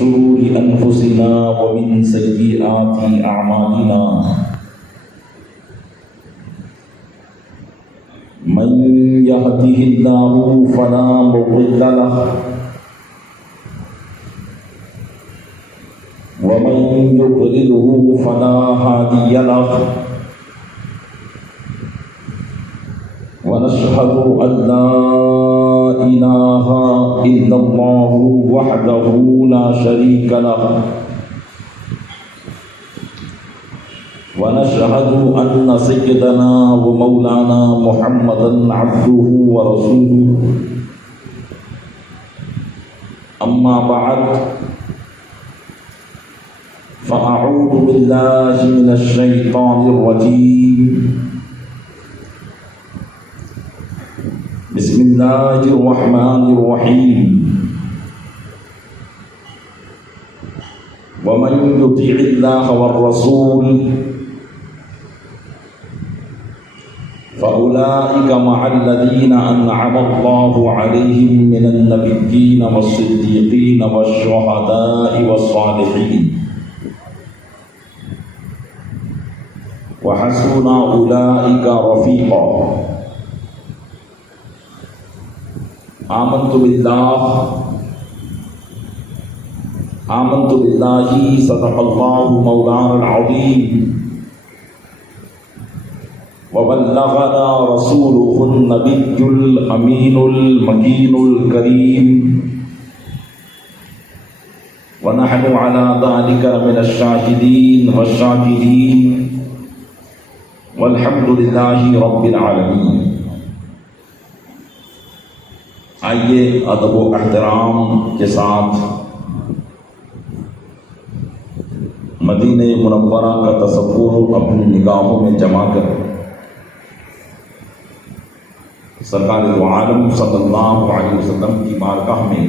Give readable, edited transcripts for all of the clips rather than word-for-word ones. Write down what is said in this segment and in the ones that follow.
شرور أنفسنا ومن سيئات أعمالنا من يهده الله فلا مضل له ومن يضلله فلا هادي له ونشهد أن لا إله إلا الله وحده لا شريك له ونشهد أن سيدنا ومولانا محمدا عبده ورسوله أما بعد فأعوذ بالله من الشيطان الرجيم بسم الله الرحمن الرحيم ومن يطع الله والرسول فأولئك مع الذين أنعم الله عليهم من النبيين والصديقين والشهداء والصالحين وحسن أولئك رفيقا آمنت بالله صدق الله مولانا العظيم وبلغنا رسوله النبي الأمين المكين الكريم ونحن على ذلك من الشاهدين والشاكرين والحمد لله رب العالمين. آئیے ادب و احترام کے ساتھ مدینہ منورہ کا تصور اپنی نگاہوں میں جما کر سرکار دو عالم صلی اللہ علیہ وسلم کی بارگاہ میں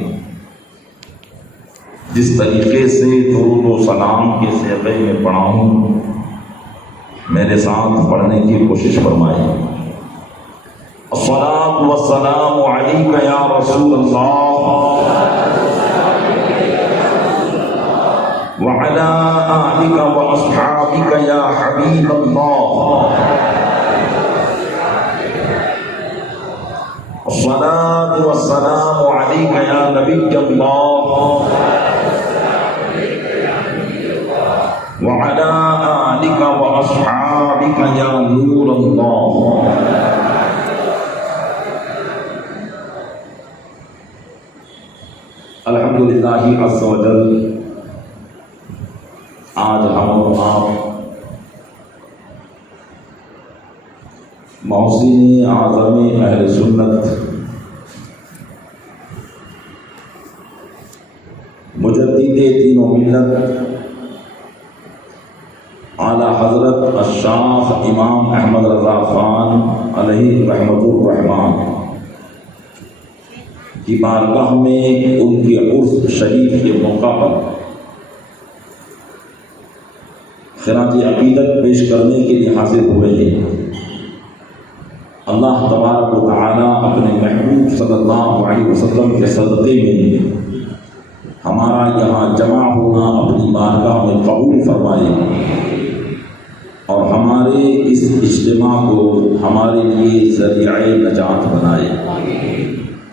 جس طریقے سے درود و سلام کے صیغے میں پڑھا ہوں میرے ساتھ پڑھنے کی کوشش فرمائیں. الصلاة والسلام عليك يا رسول الله وعلى آلك وأصحابك يا حبيب الله. الصلاة والسلام عليك يا نبي الله وعلى آلك وأصحابك يا نور الله. الحمدللہ عز و جل آج ہم اور آپ محسن اعظم اہل سنت مجدد دین و ملت اعلی حضرت الشیخ امام احمد رضا خان علیہ رحمۃ الرحمان کی بارگاہ میں ان کے عرس شریف کے موقع پر خراج عقیدت پیش کرنے کے لیے حاضر ہوئے ہیں. اللہ تبارک و تعالی اپنے محبوب صلی اللہ علیہ وسلم کے صدقے میں ہمارا یہاں جمع ہونا اپنی بارگاہ میں قبول فرمائے اور ہمارے اس اجتماع کو ہمارے لیے ذریعہ نجات بنائے.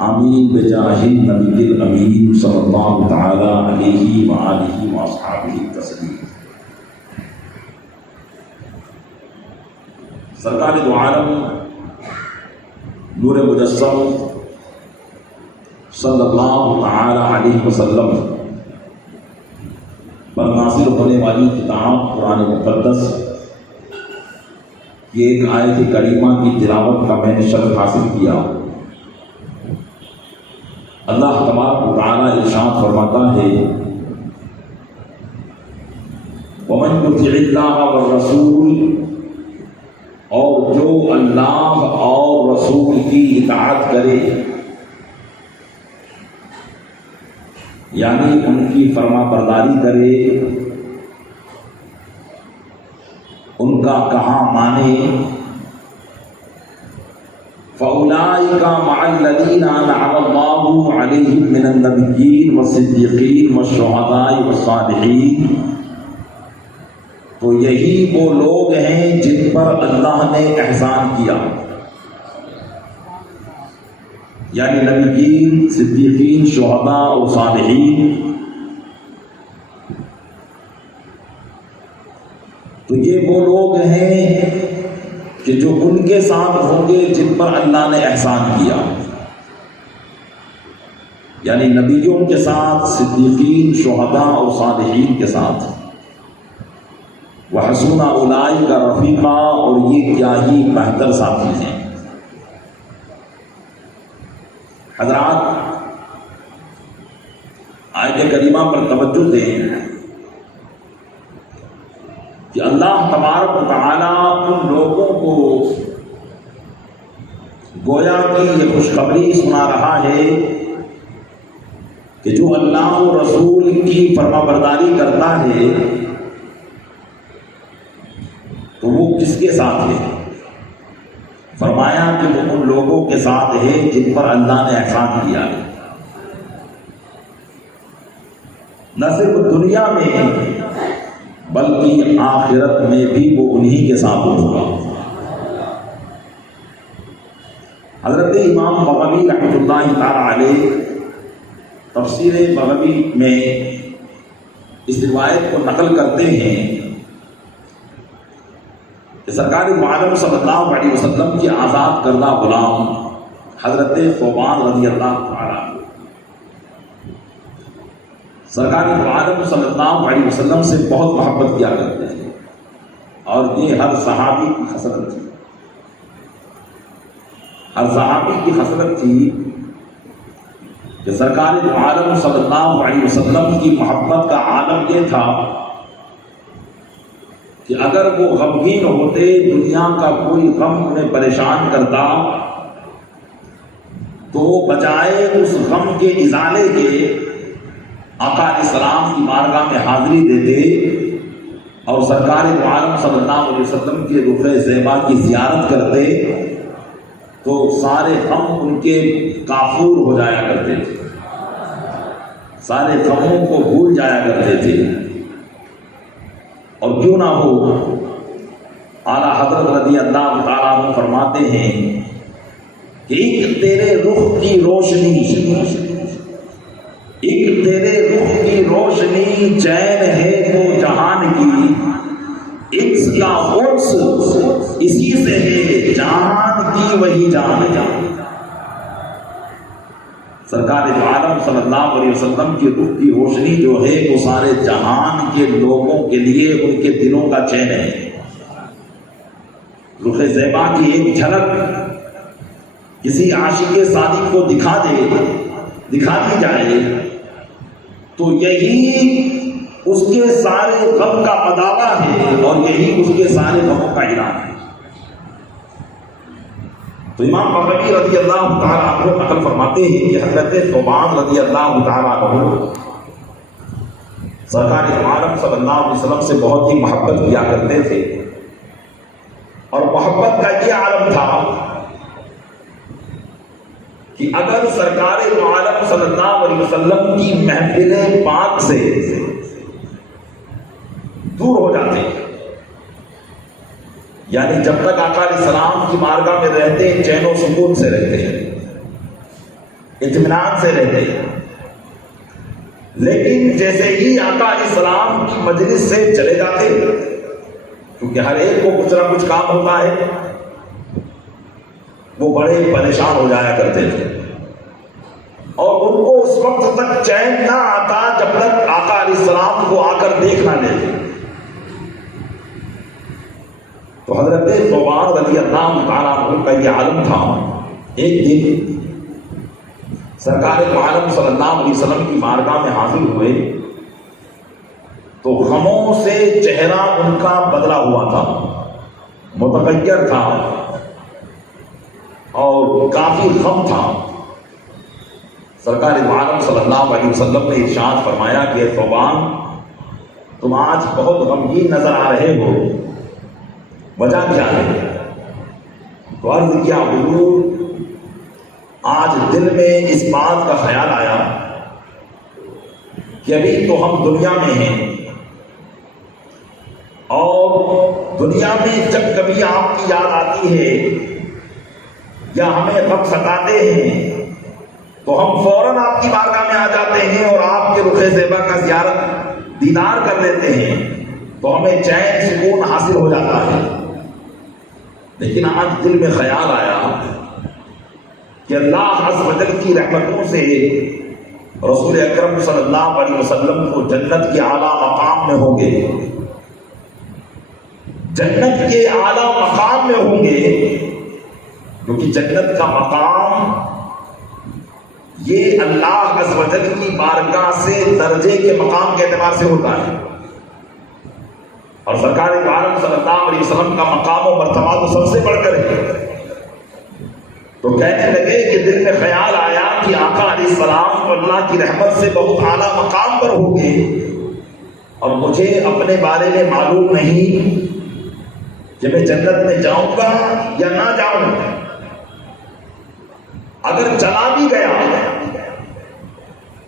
آمین بجاہ النبی الامین صلی اللہ تعالی علیہ وآلہ واصحابہ تسلیم. سرکار دو عالم نور مجسم صلی اللہ تعالی علیہ وسلم پر نازل ہونے والی کتاب قرآن مقدس کی ایک آیت کریمہ کی تلاوت کا میں نے شرف حاصل کیا. اللہ تبارک و تعالی ارشاد فرماتا ہے وَمَن يُطِعِ اللَّهَ وَالرَّسُولَ، اور جو اللہ اور رسول کی اطاعت کرے یعنی ان کی فرما برداری کرے، ان کا کہا مانے، فَأُولَٰئِكَ مَعَ الَّذِينَ أَنْعَمَ اللَّهُ عَلَيْهِم مِّنَ النَّبِيِّينَ وَالصِّدِّيقِينَ وَالشُّهَدَاءِ وَالصَّالِحِينَ، تو یہی وہ لوگ ہیں جن پر اللہ نے احسان کیا، یعنی نبیین، صدیقین، شہداء اور صالحین۔ تو یہ وہ لوگ ہیں کہ جو ان کے ساتھ ہوں گے جن پر اللہ نے احسان کیا، یعنی نبیوں کے ساتھ، صدیقین، شہداء اور صالحین کے ساتھ۔ وَحَسُنَ أُولَٰئِكَ رَفِیقًا، اور یہ کیا ہی بہتر ساتھی ہیں۔ حضرات آیت کریمہ پر توجہ دیں کہ اللہ تبارک و تعالیٰ ان لوگوں کو گویا کہ یہ خوشخبری سنا رہا ہے کہ جو اللہ و رسول کی فرمانبرداری کرتا ہے تو وہ کس کے ساتھ ہے؟ فرمایا کہ وہ ان لوگوں کے ساتھ ہے جن پر اللہ نے احسان کیا ہے، نہ صرف دنیا میں بلکہ آخرت میں بھی وہ انہی کے ساتھ ہوگا۔ حضرت امام بغوی رحمۃ اللہ تعالی علیہ تفسیر بغوی میں اس روایت کو نقل کرتے ہیں کہ سرکار عالم صلی اللہ علیہ وسلم کی آزاد کردہ غلام حضرت ثوبان رضی اللہ تعالیٰ سرکار عالم صلی اللہ علیہ وسلم سے بہت محبت کیا کرتے ہیں، اور یہ ہر صحابی کی خصلت تھی، ہر صحابی کی خصلت تھی کہ سرکار عالم صلی اللہ علیہ وسلم کی محبت کا عالم یہ تھا کہ اگر وہ غمگین ہوتے، دنیا کا کوئی غم انہیں پریشان کرتا، تو بجائے اس غم کے ازالے کے آقا علیہ السلام کی بارگاہ میں حاضری دیتے اور سرکار عالم صلی اللہ علیہ وسلم کے رخ زیبا کی زیارت کرتے تو سارے غم ان کے کافور ہو جایا کرتے تھے، سارے غموں کو بھول جایا کرتے تھے۔ اور کیوں نہ ہو، اعلیٰ حضرت رضی اللہ تعالیٰ عنہ فرماتے ہیں کہ ایک تیرے رخ کی روشنی، ایک تیرے رخ کی روشنی چین ہے تو جہان کی، اس کا قدس اسی سے ہے جہان کی وہی جان۔ سرکار عالم صلی اللہ علیہ وسلم کی رخ کی روشنی جو ہے وہ سارے جہان کے لوگوں کے لیے ان کے دلوں کا چین ہے۔ رخ زیبا کی ایک جھلک کسی عاشق صادق کو دکھا دی جائے تو یہی اس کے سارے غم کا مداوع ہے اور یہی اس کے سارے غموں کا علاج ہے۔ تو امام بغوی رضی اللہ تعالیٰ عنہ نقل فرماتے ہیں کہ حضرت ثوبان رضی اللہ تعالیٰ عنہ سرکار عالم صلی اللہ علیہ وسلم سے بہت ہی محبت کیا کرتے تھے، اور محبت کا یہ عالم تھا کہ اگر سرکار عالم صلی اللہ علیہ وسلم کی محفل پاک سے دور ہو جاتے، یعنی جب تک آقا علیہ السلام کی بارگاہ میں رہتے چین و سکون سے رہتے ہیں، اطمینان سے رہتے ہیں، لیکن جیسے ہی آقا علیہ السلام کی مجلس سے چلے جاتے، کیونکہ ہر ایک کو کچھ نہ کچھ کام ہوتا ہے، وہ بڑے پریشان ہو جایا کرتے تھے، اور ان کو اس وقت تک چین نہ آتا جب تک آقا علیہ السلام کو آ کر دیکھ نہ لیتے۔ تو حضرت ثوبان رضی اللہ تعالیٰ عنہ کا یہ عالم تھا۔ ایک دن سرکار عالم صلی اللہ علیہ وسلم کی بارگاہ میں حاضر ہوئے تو غموں سے چہرہ ان کا بدلا ہوا تھا، متغیر تھا اور کافی غم تھا۔ سرکار عالم صلی اللہ علیہ وسلم نے ارشاد فرمایا کہ ثوبان، تم آج بہت غمگین نظر آ رہے ہو، وجہ کیا ہے؟ تو عرض کیا حضور، آج دل میں اس بات کا خیال آیا کہ ابھی تو ہم دنیا میں ہیں، اور دنیا میں جب کبھی آپ کی یاد آتی ہے یا ہمیں غم ستاتے ہیں تو ہم فوراً آپ کی بارگاہ میں آ جاتے ہیں اور آپ کے رخ زیبا کا زیارت دیدار کر لیتے ہیں، تو ہمیں چین سکون حاصل ہو جاتا ہے۔ لیکن آج دل میں خیال آیا کہ اللہ عز و جل کی رحمتوں سے رسول اکرم صلی اللہ علیہ وسلم کو جنت کے اعلیٰ مقام میں ہوں گے، جنت کے اعلیٰ مقام میں ہوں گے، کیونکہ جنت کا مقام یہ اللہ عز و جل کی بارگاہ سے درجے کے مقام کے اعتبار سے ہوتا ہے، اور سرکار عالم صلی اللہ علیہ وسلم کا مقام و مرتبہ تو سب سے بڑھ کر ہے۔ تو کہنے لگے کہ دل میں خیال آیا کہ آقا علیہ السلام کو اللہ کی رحمت سے بہت اعلیٰ مقام پر ہوں گے، اور مجھے اپنے بارے میں معلوم نہیں کہ میں جنت میں جاؤں گا یا نہ جاؤں گا۔ اگر چلا بھی گیا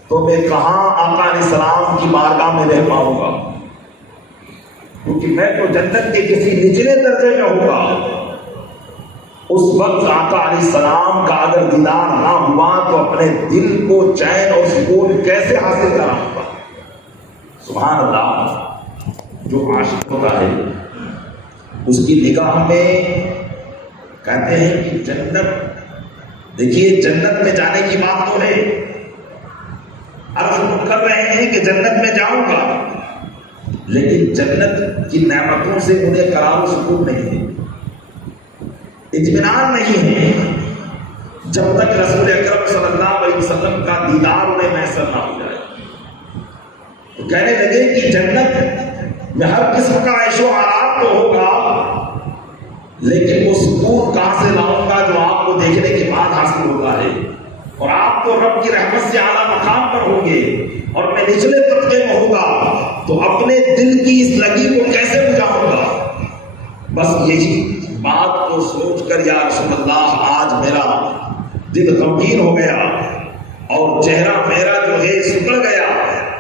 تو میں کہاں آقا علیہ السلام کی بارگاہ میں رہ پاؤں گا، کیونکہ میں تو جنت کے کسی نچلے درجے میں ہوں گا۔ اس وقت آقا علیہ السلام کا اگر دیدار نہ ہوا تو اپنے دل کو چین اور سکون کیسے حاصل کراؤں گا؟ سبحان اللہ۔ جو عاشق ہوتا ہے اس کی نگاہ میں کہتے ہیں کہ جنت، دیکھیے جنت میں جانے کی بات تو ہے، عرض کر رہے ہیں کہ جنت میں جاؤں گا، لیکن جنت کی نعمتوں سے انہیں قرار و سکون نہیں ہے، اطمینان نہیں ہے، جب تک رسول اکرم صلی اللہ علیہ وسلم کا دیدار انہیں میسر نہ ہو جائے۔ تو کہنے لگے کہ جنت میں ہر قسم کا عیش و آرام تو ہوگا، لیکن وہ سکون کہاں سے لاؤں گا جو آپ کو دیکھنے کے بعد حاصل ہوتا ہے؟ اور آپ تو رب کی رحمت سے اعلیٰ مقام پر ہوں گے اور میں نچلے طبقے میں ہوں گا، تو اپنے دل کی اس لگی کو کیسے بجھاؤں گا؟ بس یہی بات کو سوچ کر یا رسول اللہ آج میرا دل غمگین ہو گیا اور چہرہ میرا جو ہے سکڑ گیا،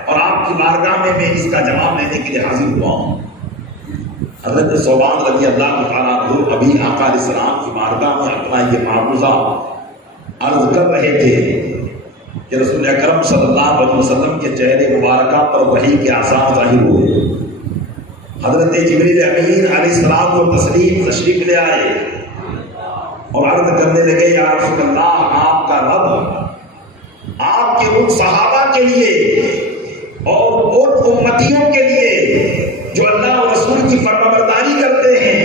اور آپ کی بارگاہ میں اس کا جواب لینے کے لیے حاضر ہوا ہوں۔ حضرت ثوبان رضی اللہ تعالیٰ عنہ ابھی آقا علیہ السلام کی بارگاہ میں اپنا یہ معجزہ عرض کر رہے تھے کہ رسول اکرم صلی اللہ علیہ وسلم کے چہرے مبارکہ پر وحی کے آثار ظاہر ہوئے۔ حضرت جبریل امین علیہ السلام کو تشریف لے آئے اور عرض کرنے لگے یا رسول اللہ، آپ کا رب آپ کے ان صحابہ کے لیے اور ان امتیوں کے لیے جو اللہ اور رسول کی فرمانبرداری کرتے ہیں،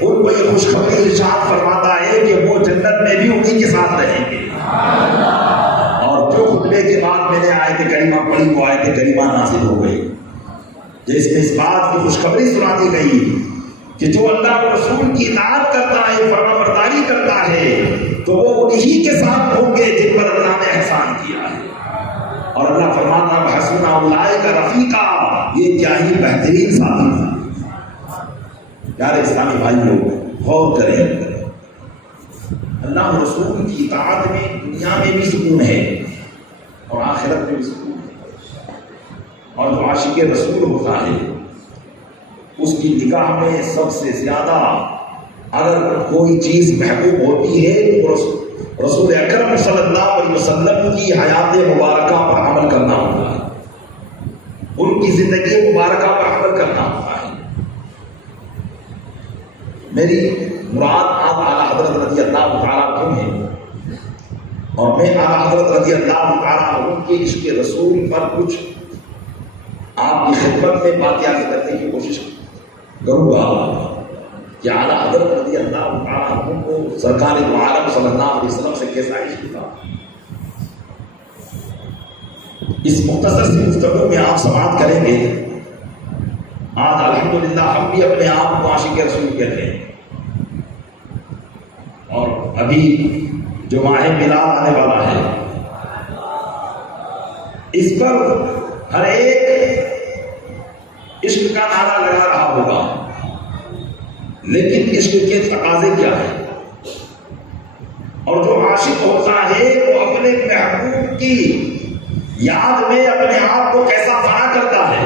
ان کو یہ خوشخبری ارشاد فرماتا ہے کہ وہ جنت میں بھی انہی کے ساتھ رہیں گے۔ اور جو خطبے کے بعد میں نے آیت کریمہ پڑھی وہ آیت کریمہ نازل ہو گئی، جس میں اس بات کی خوشخبری سنا دی گئی کہ جو اللہ اور رسول کی اطاعت کرتا ہے، فرمانبرداری کرتا ہے، تو وہ انہی کے ساتھ ہوں گے جن پر اللہ نے احسان کیا ہے۔ اور اللہ فرماتا ہے حسن اولئک رفیقا، یہ کیا ہی بہترین ساتھی ہیں۔ پیارے اسلامی بھائیوں، غور کریں، اللہ اور رسول کی اطاعت میں دنیا میں بھی سکون ہے اور آخرت میں بھی سکون ہے، اور جو عاشق رسول ہوتا ہے اس کی نگاہ میں سب سے زیادہ اگر کوئی چیز محبوب ہوتی ہے تو رسول اکرم صلی اللہ علیہ وسلم کی حیات مبارکہ پر عمل کرنا ہوتا ہے، ان کی زندگی مبارکہ پر عمل کرنا ہوتا ہے۔ میری مراد آپ اعلیٰ حضرت رضی اللہ تعالیٰ عنہ ہیں، اور میں اعلیٰ حضرت رضی اللہ تعالیٰ عنہ کے عشق رسول پر کچھ آپ کی خدمت میں بات یاد کرنے کی کوشش کروں گا کہ اعلیٰ حضرت رضی اللہ تعالیٰ عنہ کو سرکار دو عالم صلی اللہ علیہ وسلم سے کیسا عشق تھا۔ اس مختصر سی گفتگو میں آپ سماعت کریں گے۔ آج الحمدللہ ہم بھی اپنے آپ کو عاشق رسول کہتے ہیں، اور ابھی جو ماہ میلاد آنے والا ہے اس پر ہر ایک عشق کا نعرہ لگا رہا ہوگا، لیکن عشق کے تقاضے کیا ہیں اور جو عاشق ہوتا ہے وہ اپنے محبوب کی یاد میں اپنے آپ کو کیسا فنا کرتا ہے،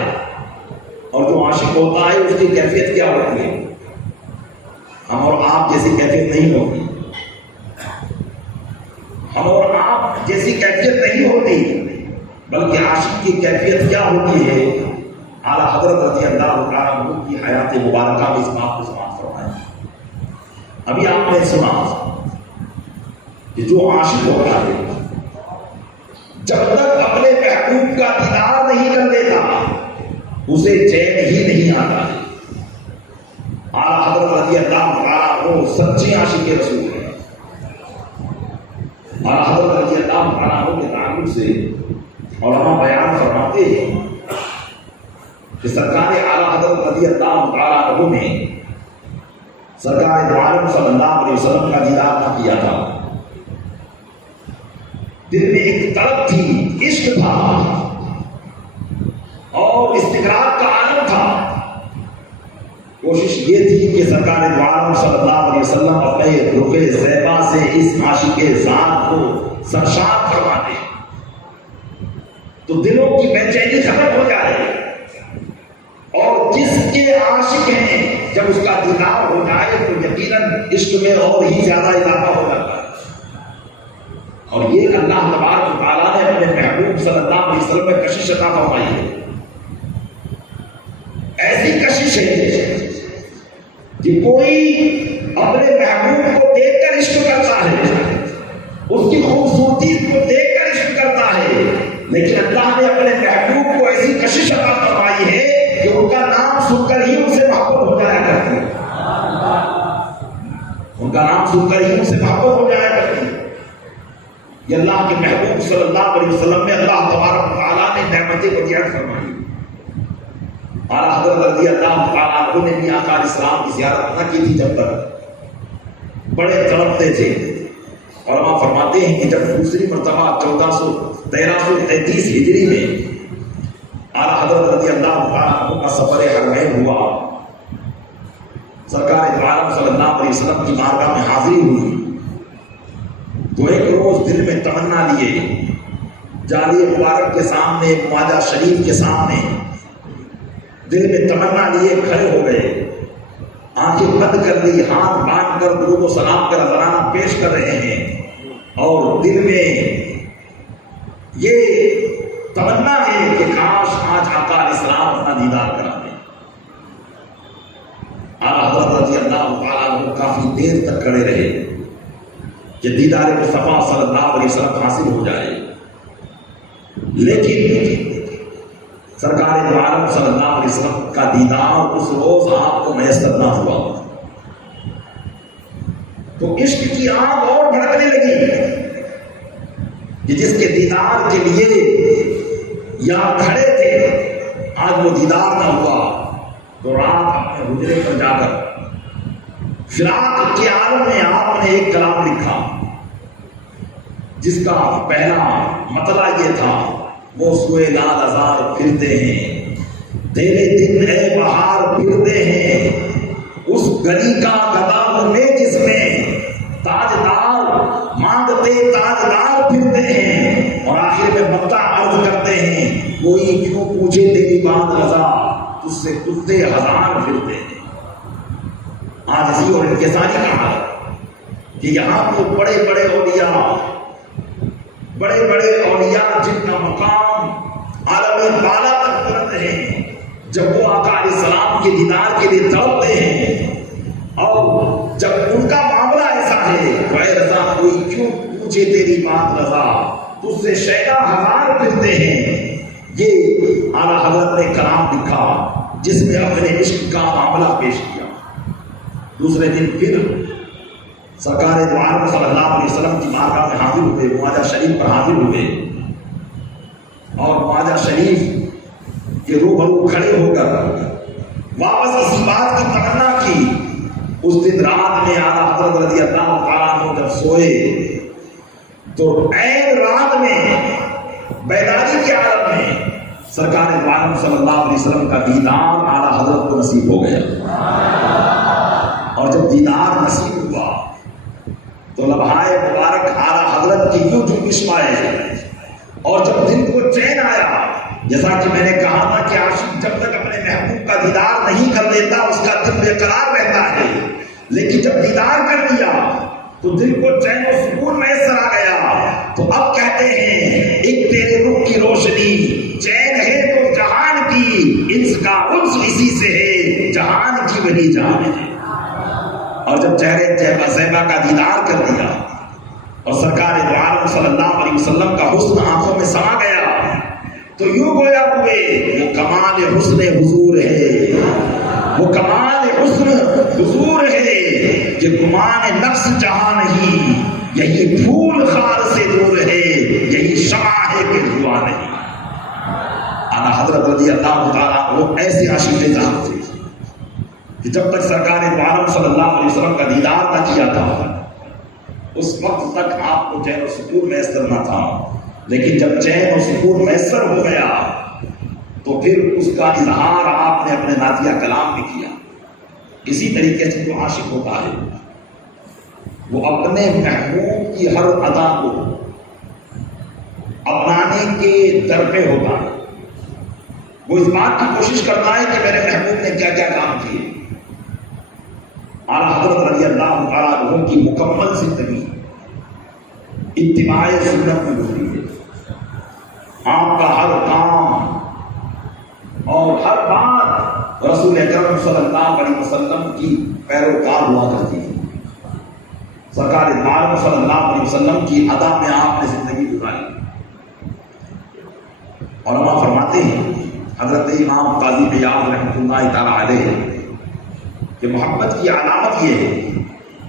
اور جو عاشق ہوتا ہے اس کی کیفیت کیا ہوتی ہے؟ ہم اور آپ جیسی کیفیت نہیں ہوتی، ہم اور آپ جیسی کیفیت نہیں ہوتی، بلکہ عاشق کی کیفیت کیا ہوتی ہے؟ اعلیٰ حضرت رضی اللہ تعالیٰ عنہ کی حیات مبارکہ میں اس بات کو سماعت فرمائیں۔ ابھی آپ نے سنا کہ جو عاشق ہوتا ہے جب تک اپنے محبوب کا دیدار نہیں کر لیتا اسے چین ہی نہیں آتا ہے۔ اعلیٰ حضرت رضی اللہ تعالیٰ عنہ سچے عاشق رسول ہیں۔ اعلیٰ حضرت رضی اللہ تعالیٰ عنہ کے تعلق سے علماء بیان فرماتے ہیں کہ سرکار اعلیٰ حضرت رضی اللہ تعالیٰ عنہ نے سرکار دو عالم صلی اللہ علیہ وسلم کا دیدار نہ کیا تھا، دل میں ایک طلب تھی، عشق تھا اور استقرار کا عالم تھا۔ کوشش یہ تھی کہ سرکار دو عالم صلی اللہ علیہ وسلم اپنے رخ زیبا سے اس عاشق ذات کو سرشار کروا دیں تو دلوں کی بے چینی ختم ہو جائے، اور جس کے عاشق ہیں جب اس کا دیدار ہو جائے تو یقیناً عشق میں اور ہی زیادہ اضافہ ہو جاتا ہے۔ اور یہ اللہ تبارک و تعالیٰ نے اپنے محبوب صلی اللہ علیہ وسلم میں کشش عطا فرمائی ہے۔ ایسی کشش ہے کہ کوئی اپنے محبوب کو دیکھ کر عشق کرتا ہے، اس کی خوبصورتی کو دیکھ کر عشق کرتا ہے، لیکن اللہ نے اپنے محبوب کو ایسی کشش عطا فرمائی ہے کہ ان کا نام سن کر ہی ان سے محبت ہو جایا کرتی ہے، ان کا نام سن کر ہی ان سے محبت ہو جایا کرتی ہے۔ یہ اللہ کے محبوب صلی اللہ علیہ وسلم میں اللہ تبارک و تعالیٰ نے نعمتیں وسیعت فرمائی۔ اعلیٰ حضرت رضی اللہ تعالیٰ عنہ نے بھی آقا علیہ السلام کی زیارت نہ کی تھی جب تک، بڑے تڑپتے تھے۔ علماء فرماتے ہیں کہ جب دوسری مرتبہ 1333 ہجری میں اعلیٰ حضرت رضی اللہ تعالیٰ عنہ کا سفر حرمین ہوا، سرکار دو عالم صلی اللہ علیہ وسلم کی بارگاہ میں حاضری ہوئی، تو ایک روز دل میں تمنا لیے، جالی مبارک کے سامنے، معاہدہ شریف کے سامنے دل میں تمنا لیے کھڑے ہو گئے، آنکھیں بند کر لی، ہاتھ باندھ کر درود و سلام کا نذرانہ پیش کر رہے ہیں، اور دل میں یہ تمنا ہے کہ کاش آج آقا علیہ السلام اپنا دیدار کرا دیں۔ اعلیٰ حضرت رضی اللہ تعالیٰ عنہ کافی دیر تک کھڑے رہے کہ دیدار مصطفیٰ صلی اللہ علیہ وسلم حاصل ہو جائے، لیکن سرکار دو عالم صلی اللہ علیہ وسلم کا دیدار اس روز آپ کو میسر نہ ہوا، تو عشق کی آگ اور بھڑکنے لگی کہ جس کے دیدار کے لیے یہاں کھڑے تھے آج وہ دیدار نہ ہوا، تو رات اپنے حجرے پر جا کر فراق کے عالم میں آپ نے ایک کلام لکھا جس کا پہلا مطلب یہ تھا، موسوئے لال ازار پھرتے ہیں، تیرے دن اے بہار پھرتے ہیں، اس گلی کا گداؤں میں جس میں تاجدار مانگتے تاجدار پھرتے ہیں، اور آخر میں مکہ عرض کرتے ہیں، کوئی کیوں پوچھے تیری بات رضا، تجھ سے کتے ہزار پھرتے ہیں۔ آج اسی اور انکساری کہا کہ یہاں تو بڑے بڑے اولیاء جن کا مقام عالم بالا تک بلند ہے، جب وہ آقا علیہ السلام کے دیدار کے لیے تڑپتے ہیں، اور جب ان کا معاملہ ایسا ہے تو اے رضا کوئی کیوں پوچھے تیری بات رضا، تجھ سے شیدا ہزار پھرتے ہیں۔ یہ اعلیٰ حضرت نے کلام لکھا جس میں اپنے عشق کا معاملہ پیش کیا۔ دوسرے دن پھر سرکار دو عالم صلی اللہ علیہ وسلم کی بارگاہ میں حاضر ہوئے، معاہدہ شریف پر حاضر ہوئے، اور معاہدہ شریف کے روبرو کھڑے ہو کر واپس اسی بات کی تمنا کی۔ اس دن رات میں اعلیٰ حضرت رضی اللہ تعالیٰ عنہ جب سوئے تو عین رات میں بیداری کے عالم میں سرکار دو عالم صلی اللہ علیہ وسلم کا دیدار اعلیٰ حضرت کو نصیب ہو گیا، اور جب دیدار نصیب ہوا تو لمحہ مبارک حضرت کی یوں جنبش پائے، اور جب دل کو چین آیا، جیسا کہ میں نے کہا تھا کہ عاشق جب تک اپنے محبوب کا دیدار نہیں کر لیتا اس کا دل بے قرار رہتا ہے، لیکن جب دیدار کر لیا تو دل کو چین و سکون میسر آ گیا۔ تو اب کہتے ہیں ایک تیرے رخ کی روشنی، چین ہے تو جہان کی، انس کا انس اسی سے ہے، جہان کی وہی جان ہے۔ اور جب چہرے زیبا کا دیدار کر دیا اور سرکار دو عالم صلی اللہ علیہ وسلم کا حسن آنکھوں میں سما گیا، تو یوں گویا ہوئے وہ کمال حسن حضور ہے، وہ کمال حسن حضور ہے کہ گمان نفس جہاں نہیں، یہی پھول خار سے دور ہے، یہی شمع ہے کہ دھواں نہیں۔ اعلیٰ حضرت رضی اللہ تعالیٰ وہ ایسے عاشق ذات تھے کہ جب تک سرکار دو عالم صلی اللہ علیہ وسلم کا دیدار نہ کیا تھا اس وقت تک آپ کو چین و سکون میسر نہ تھا، لیکن جب چین و سکون میسر ہو گیا تو پھر اس کا اظہار آپ نے اپنے نعتیہ کلام میں کیا۔ اسی طریقے سے جو عاشق ہوتا ہے وہ اپنے محبوب کی ہر ادا کو اپنانے کے در پہ ہوتا ہے، وہ اس بات کی کوشش کرتا ہے کہ میرے محبوب نے کیا کیا کام کیے۔ اعلیٰ حضرت رضی اللہ تعالیٰ عنہ کی مکمل زندگی اتباع سنت میں گزری ہے۔ آپ کا ہر کام اور ہر بات رسول اکرم صلی اللہ علیہ وسلم کی پیروکار ہوا کرتی ہے۔ سرکار عالم صلی اللہ علیہ وسلم کی ادا میں آپ نے زندگی گزاری۔ علماء فرماتے ہیں، حضرت امام قاضی عیاض رحمۃ اللہ تعالیٰ علیہ، کہ محبت کی علامت یہ ہے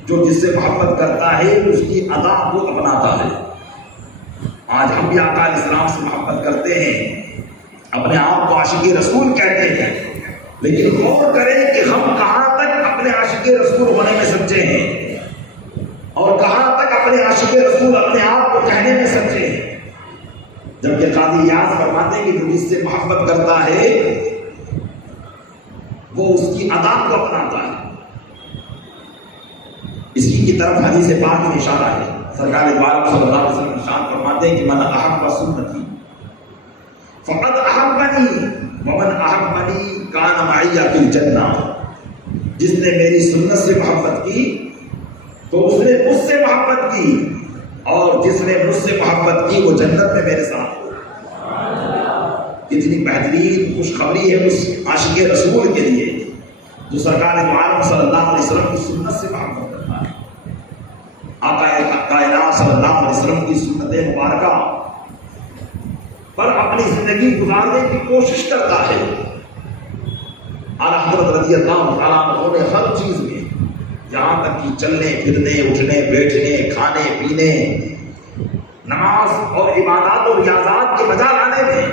جو جس سے محبت کرتا ہے اس کی ادا کو اپناتا ہے۔ آج ہم بھی آقا علیہ السلام سے محبت کرتے ہیں، اپنے آپ کو عاشق رسول کہتے ہیں، لیکن غور کریں کہ ہم کہاں تک اپنے عاشق رسول ہونے میں سچے ہیں اور کہاں تک اپنے عاشق رسول اپنے آپ کو کہنے میں سچے ہیں۔ جبکہ قاضی عیاض فرماتے ہیں کہ جو جس سے محبت کرتا ہے وہ اس کی ادا کو اپناتا ہے۔ اسی کی طرف حدیث پاک میں اشارہ ہے، سرکار دو عالم صلی اللہ علیہ وسلم ارشاد فرماتے ہیں کہ من احب سنتی فقد احبنی ومن احبنی کان معی فی الجنہ، جس نے میری سنت سے محبت کی تو اس نے مجھ سے محبت کی، اور جس نے مجھ سے محبت کی وہ جنت میں میرے ساتھ ہو۔ کتنی بہترین خوشخبری ہے اس عاشق رسول کے لیے جو سرکار دو عالم صلی اللہ علیہ وسلم کی سنت سے محبت کرتا ہے۔ آقا کائنات صلی اللہ علیہ وسلم کی سنت مبارکہ پر اپنی زندگی گزارنے کی کوشش کرتا ہے۔ اعلیٰ حضرت رضی اللہ تعالیٰ عنہ نے ہر چیز میں، یہاں تک کہ چلنے پھرنے اٹھنے بیٹھنے کھانے پینے نماز اور عبادات اور ریاضات کے بجا لانے میں،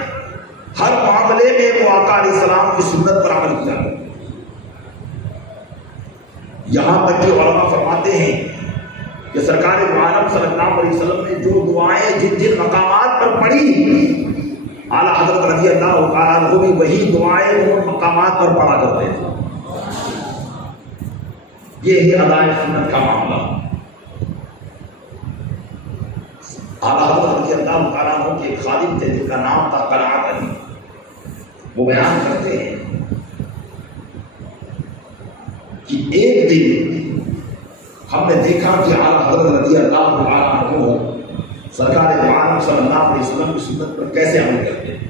ہر معاملے میں وہ آقا علیہ السلام کی سنت پر عمل کیا۔ یہاں تک کہ علماء فرماتے ہیں کہ سرکار دو عالم صلی اللہ علیہ وسلم نے جو دعائیں جن جن مقامات پر پڑھی، اعلیٰ حضرت رضی اللہ تعالیٰ عنہ بھی وہی دعائیں ان مقامات پر پڑھا کرتے تھے۔ یہ ہے ادائے سنت کا معاملہ۔ اعلیٰ حضرت رضی اللہ تعالیٰ عنہ کے ایک خادم تھے جن کا نام تھا قناعت علی، وہ بیان کرتے ہیں کہ ایک دن ہم نے دیکھا کہ اعلیٰ حضرت رضی اللہ تعالیٰ عنہ سرکار دو عالم صلی اللہ علیہ وسلم کی سنت پر کیسے عمل کرتے ہیں۔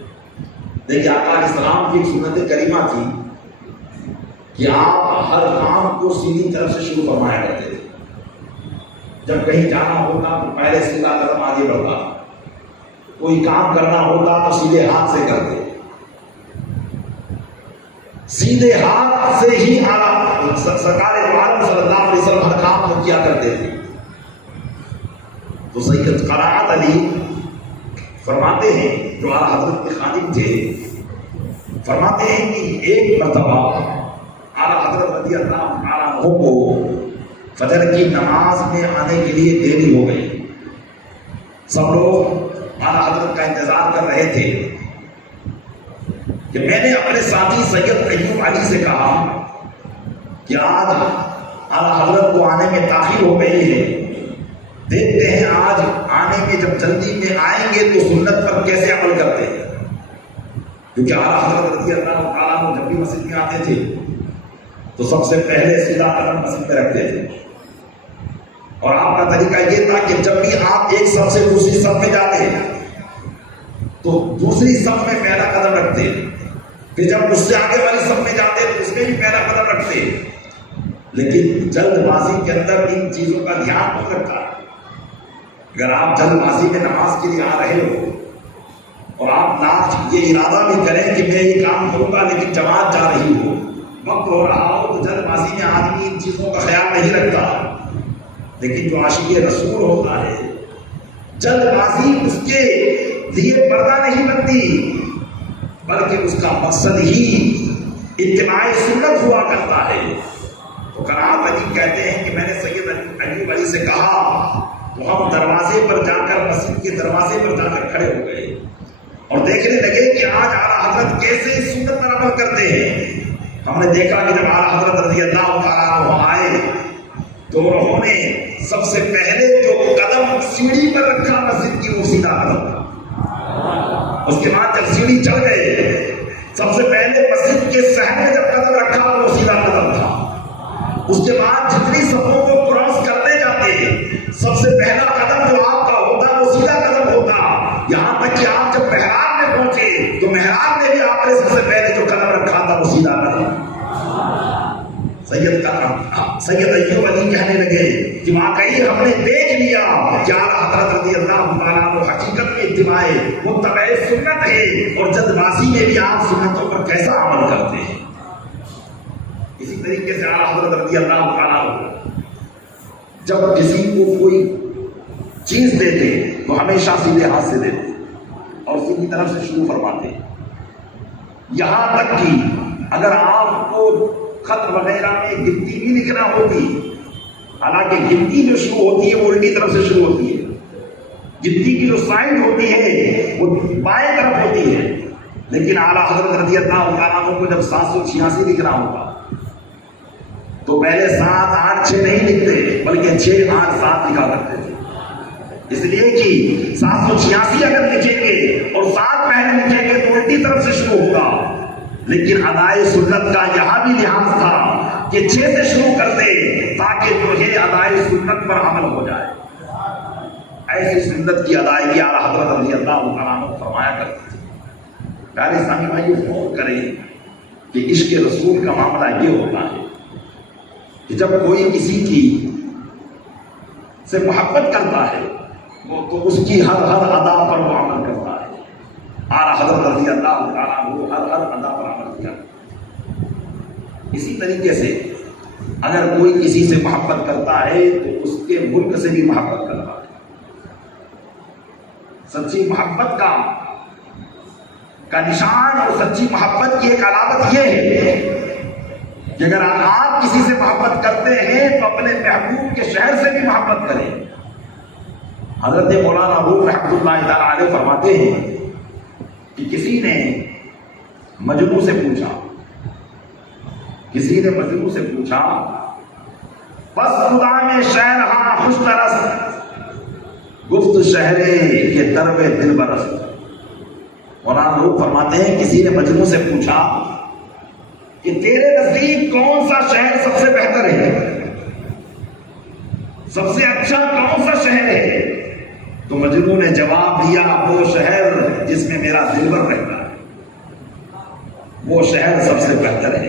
دیکھیے آقا علیہ السلام کی ایک سنت کریمہ تھی کہ آپ ہر کام کو سیدھی طرف سے شروع فرمایا کرتے تھے۔ جب کہیں جانا ہوتا تو پہلے سیدھا قدم آگے بڑھتا، کوئی کام کرنا ہوتا تو سیدھے ہاتھ سے کرتے، سیدھے ہاتھ سے ہی سرکار دو عالم صلی اللہ علیہ وسلم ہر کام کو کیا کرتے تھے۔ تو سید قناعت علی فرماتے ہیں، جو اعلیٰ حضرت کے خادم تھے، فرماتے ہیں کہ ایک مرتبہ اعلیٰ حضرت رضی اللہ تعالیٰ عنہ کو فجر کی نماز میں آنے کے لیے دیری ہو گئی۔ سب لوگ اعلیٰ حضرت کا انتظار کر رہے تھے کہ میں نے اپنے ساتھی سید ایوب علی سے کہا کہ آج اعلیٰ حضرت کو آنے میں تاخیر ہو گئی ہے، دیکھتے ہیں آج آنے میں جب جلدی میں آئیں گے تو سنت پر کیسے عمل کرتے ہیں، کیونکہ اعلیٰ حضرت رضی اللہ تعالیٰ عنہ جب بھی مسجد میں آتے تھے تو سب سے پہلے سیدھا قدم مسجد میں رکھتے تھے، اور آپ کا طریقہ یہ تھا کہ جب بھی آپ ایک صف سے دوسری صف میں جاتے تو دوسری صف میں پہلا قدم رکھتے، پھر جب اس سے آگے والی صف میں جاتے تو اس میں بھی پہلا قدم رکھتے، لیکن جلد بازی کے اندر ان چیزوں کا دھیان نہیں رکھتا۔ اگر آپ جلد بازی میں نماز کے لیے آ رہے ہو اور آپ ناچ یہ ارادہ بھی کریں کہ میں یہ کام کروں گا لیکن جماعت جا رہی ہو، وقت ہو رہا ہو، تو جلد بازی میں آدمی ان چیزوں کا خیال نہیں رکھتا، لیکن جو عاشق رسول ہوتا ہے جلد بازی اس کے لیے پردہ نہیں بنتی، بلکہ اس کا مقصد ہی اتباع سنت ہوا کرتا ہے۔ تو قناعت علی کہتے ہیں کہ میں نے سید ایوب علی سے کہا تو ہم دروازے پر جا کر مسجد کے دروازے پر جا کر کھڑے ہو گئے اور دیکھنے لگے کہ آج اعلیٰ حضرت کیسے اس سنت پر عمل کرتے ہیں۔ ہم نے دیکھا کہ جب اعلیٰ حضرت رضی اللہ تعالیٰ عنہ آئے تو انہوں نے سب سے پہلے جو قدم سیڑھی پر رکھا مسجد کی وہ سیدھا قدم تھا، اس کے بعد جب سیڑھی چڑھ گئے سب سے پہلے مسجد کے صحن میں جب قدم رکھا وہ سیدھا قدم تھا، اس کے بعد جتنی صفوں کو کراس کرتے جاتے سب سے پہلا قدم جو آپ کا ہوتا وہ سیدھا قدم ہوتا، یہاں تک کہ آپ جب محراب میں پہنچے تو محراب میں بھی آپ نے سب سے پہلے جو قدم رکھا تھا وہ سیدھا قدم۔ سید ایوب علی کہنے لگے کہ واقعی ہم نے دیکھ لیا کہ اعلیٰ حضرت رضی اللہ تعالیٰ عنہ حقیقت میں اتباع متبع سنت ہے، اور جلد بازی میں بھی آپ سنتوں پر کیسا عمل کرتے ہیں۔ اسی طریقے سے اعلیٰ حضرت رضی اللہ تعالیٰ عنہ جب کسی کو کوئی چیز دیتے تو ہمیشہ سیدھے ہاتھ سے دیتے اور سیدھی طرف سے شروع فرماتے، یہاں تک کہ اگر آپ کو خط وغیرہ میں گنتی بھی لکھنا ہوتی، حالانکہ گنتی جو شروع ہوتی ہے وہ الٹی طرف سے شروع ہوتی ہے، گنتی کی جو سائڈ ہوتی ہے وہ بائیں طرف ہوتی ہے، لیکن اعلیٰ حضرت رضی اللہ تعالیٰ عنہ کو جب 786 لکھنا ہوتا تو پہلے 7 8 6 نہیں لکھتے بلکہ 6 8 7 لکھا کرتے تھے، اس لیے کہ 786 اگر لکھیں گے اور 7 پہلے لکھیں گے تو الٹی طرف سے شروع ہوگا، لیکن ادائے سنت کا یہاں بھی لحاظ تھا کہ 6 سے شروع کرتے تاکہ جو ہے ادائے سنت پر عمل ہو جائے۔ ایسی سنت کی ادائیگی اعلیٰ حضرت رضی اللہ تعالیٰ عنہ فرمایا کرتے تھے۔ پیارے اسلامی بھائی غور کریں کہ عشق رسول کا معاملہ یہ ہوتا ہے کہ جب کوئی کسی کی سے محبت کرتا ہے تو اس کی ہر ادا پر وہ عمل کرتا ہے۔ اعلیٰ حضرت رضی اللہ تعالیٰ عنہ ہر ادا پر عمل کیا۔ اسی طریقے سے اگر کوئی کسی سے محبت کرتا ہے تو اس کے ملک سے بھی محبت کرتا ہے۔ سچی محبت کا نشان اور سچی محبت کی ایک علامت یہ ہے کہ اگر آپ کسی سے محبت کرتے ہیں تو اپنے محبوب کے شہر سے بھی محبت کریں۔ حضرت مولانا روح رحمۃ اللہ تعالیٰ علیہ فرماتے ہیں کہ کسی نے مجنوں سے پوچھا بس خدا میں شہر ہاں خوش ترس گفت شہرے کے درب دل برس۔ مولانا روح فرماتے ہیں کسی نے مجنوں سے پوچھا کہ تیرے نزدیک کون سا شہر سب سے بہتر ہے، سب سے اچھا کون سا شہر ہے؟ تو مجنوں نے جواب دیا وہ شہر جس میں میرا دلبر رہتا ہے، وہ شہر سب سے بہتر ہے۔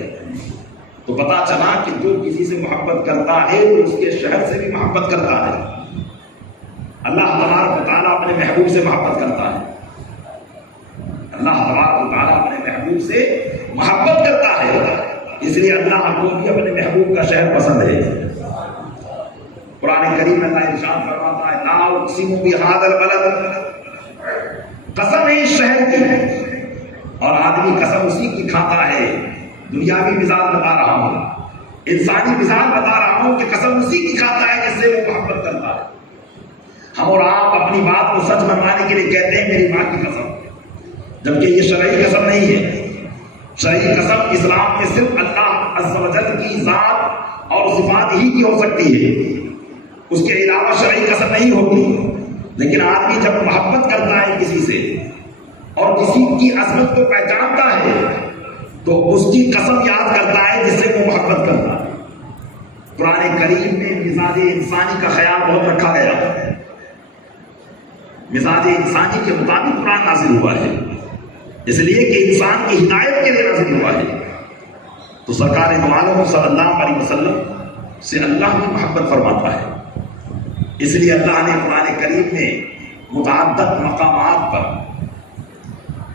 تو پتا چلا کہ جو کسی سے محبت کرتا ہے وہ اس کے شہر سے بھی محبت کرتا ہے۔ اللہ تبارک و تعالیٰ اپنے محبوب سے محبت کرتا ہے، اللہ تبارک و تعالیٰ اپنے محبوب سے محبت کرتا ہے، اس لیے اللہ کو بھی اپنے محبوب کا شہر پسند ہے۔ قرآن کریم میں اللہ ارشاد فرماتا ہے لا اقسم بہذا البلد، قسم ہے اس شہر کی، اور آدمی قسم اسی کی کھاتا ہے۔ دنیاوی مثال بتا رہا ہوں، انسانی مثال بتا رہا ہوں کہ قسم اسی کی کھاتا ہے جس سے وہ محبت کرتا ہے۔ ہم اور آپ اپنی بات کو سچ بنوانے کے لیے کہتے ہیں میری ماں کی قسم، جبکہ یہ شرعی قسم نہیں ہے۔ شرعی قسم اسلام میں صرف اللہ عز و جل کی ذات اور صفات ہی کی ہو سکتی ہے، اس کے علاوہ شرعی قسم نہیں ہوتی، لیکن آدمی جب محبت کرتا ہے کسی سے اور کسی کی عظمت کو پہچانتا ہے تو اس کی قسم یاد کرتا ہے جس سے وہ محبت کرتا ہے۔ قرآن کریم میں مزاج انسانی کا خیال بہت رکھا گیا ہے۔ مزاج انسانی کے مطابق قرآن نازل ہوا ہے، اس لیے کہ انسان کی ہدایت کے لیے نازل ہوا ہے۔ تو سرکار دو عالم صلی اللہ علیہ وسلم سے اللہ کی محبت فرماتا ہے، اس لیے اللہ نے قرآن کریم میں متعدد مقامات پر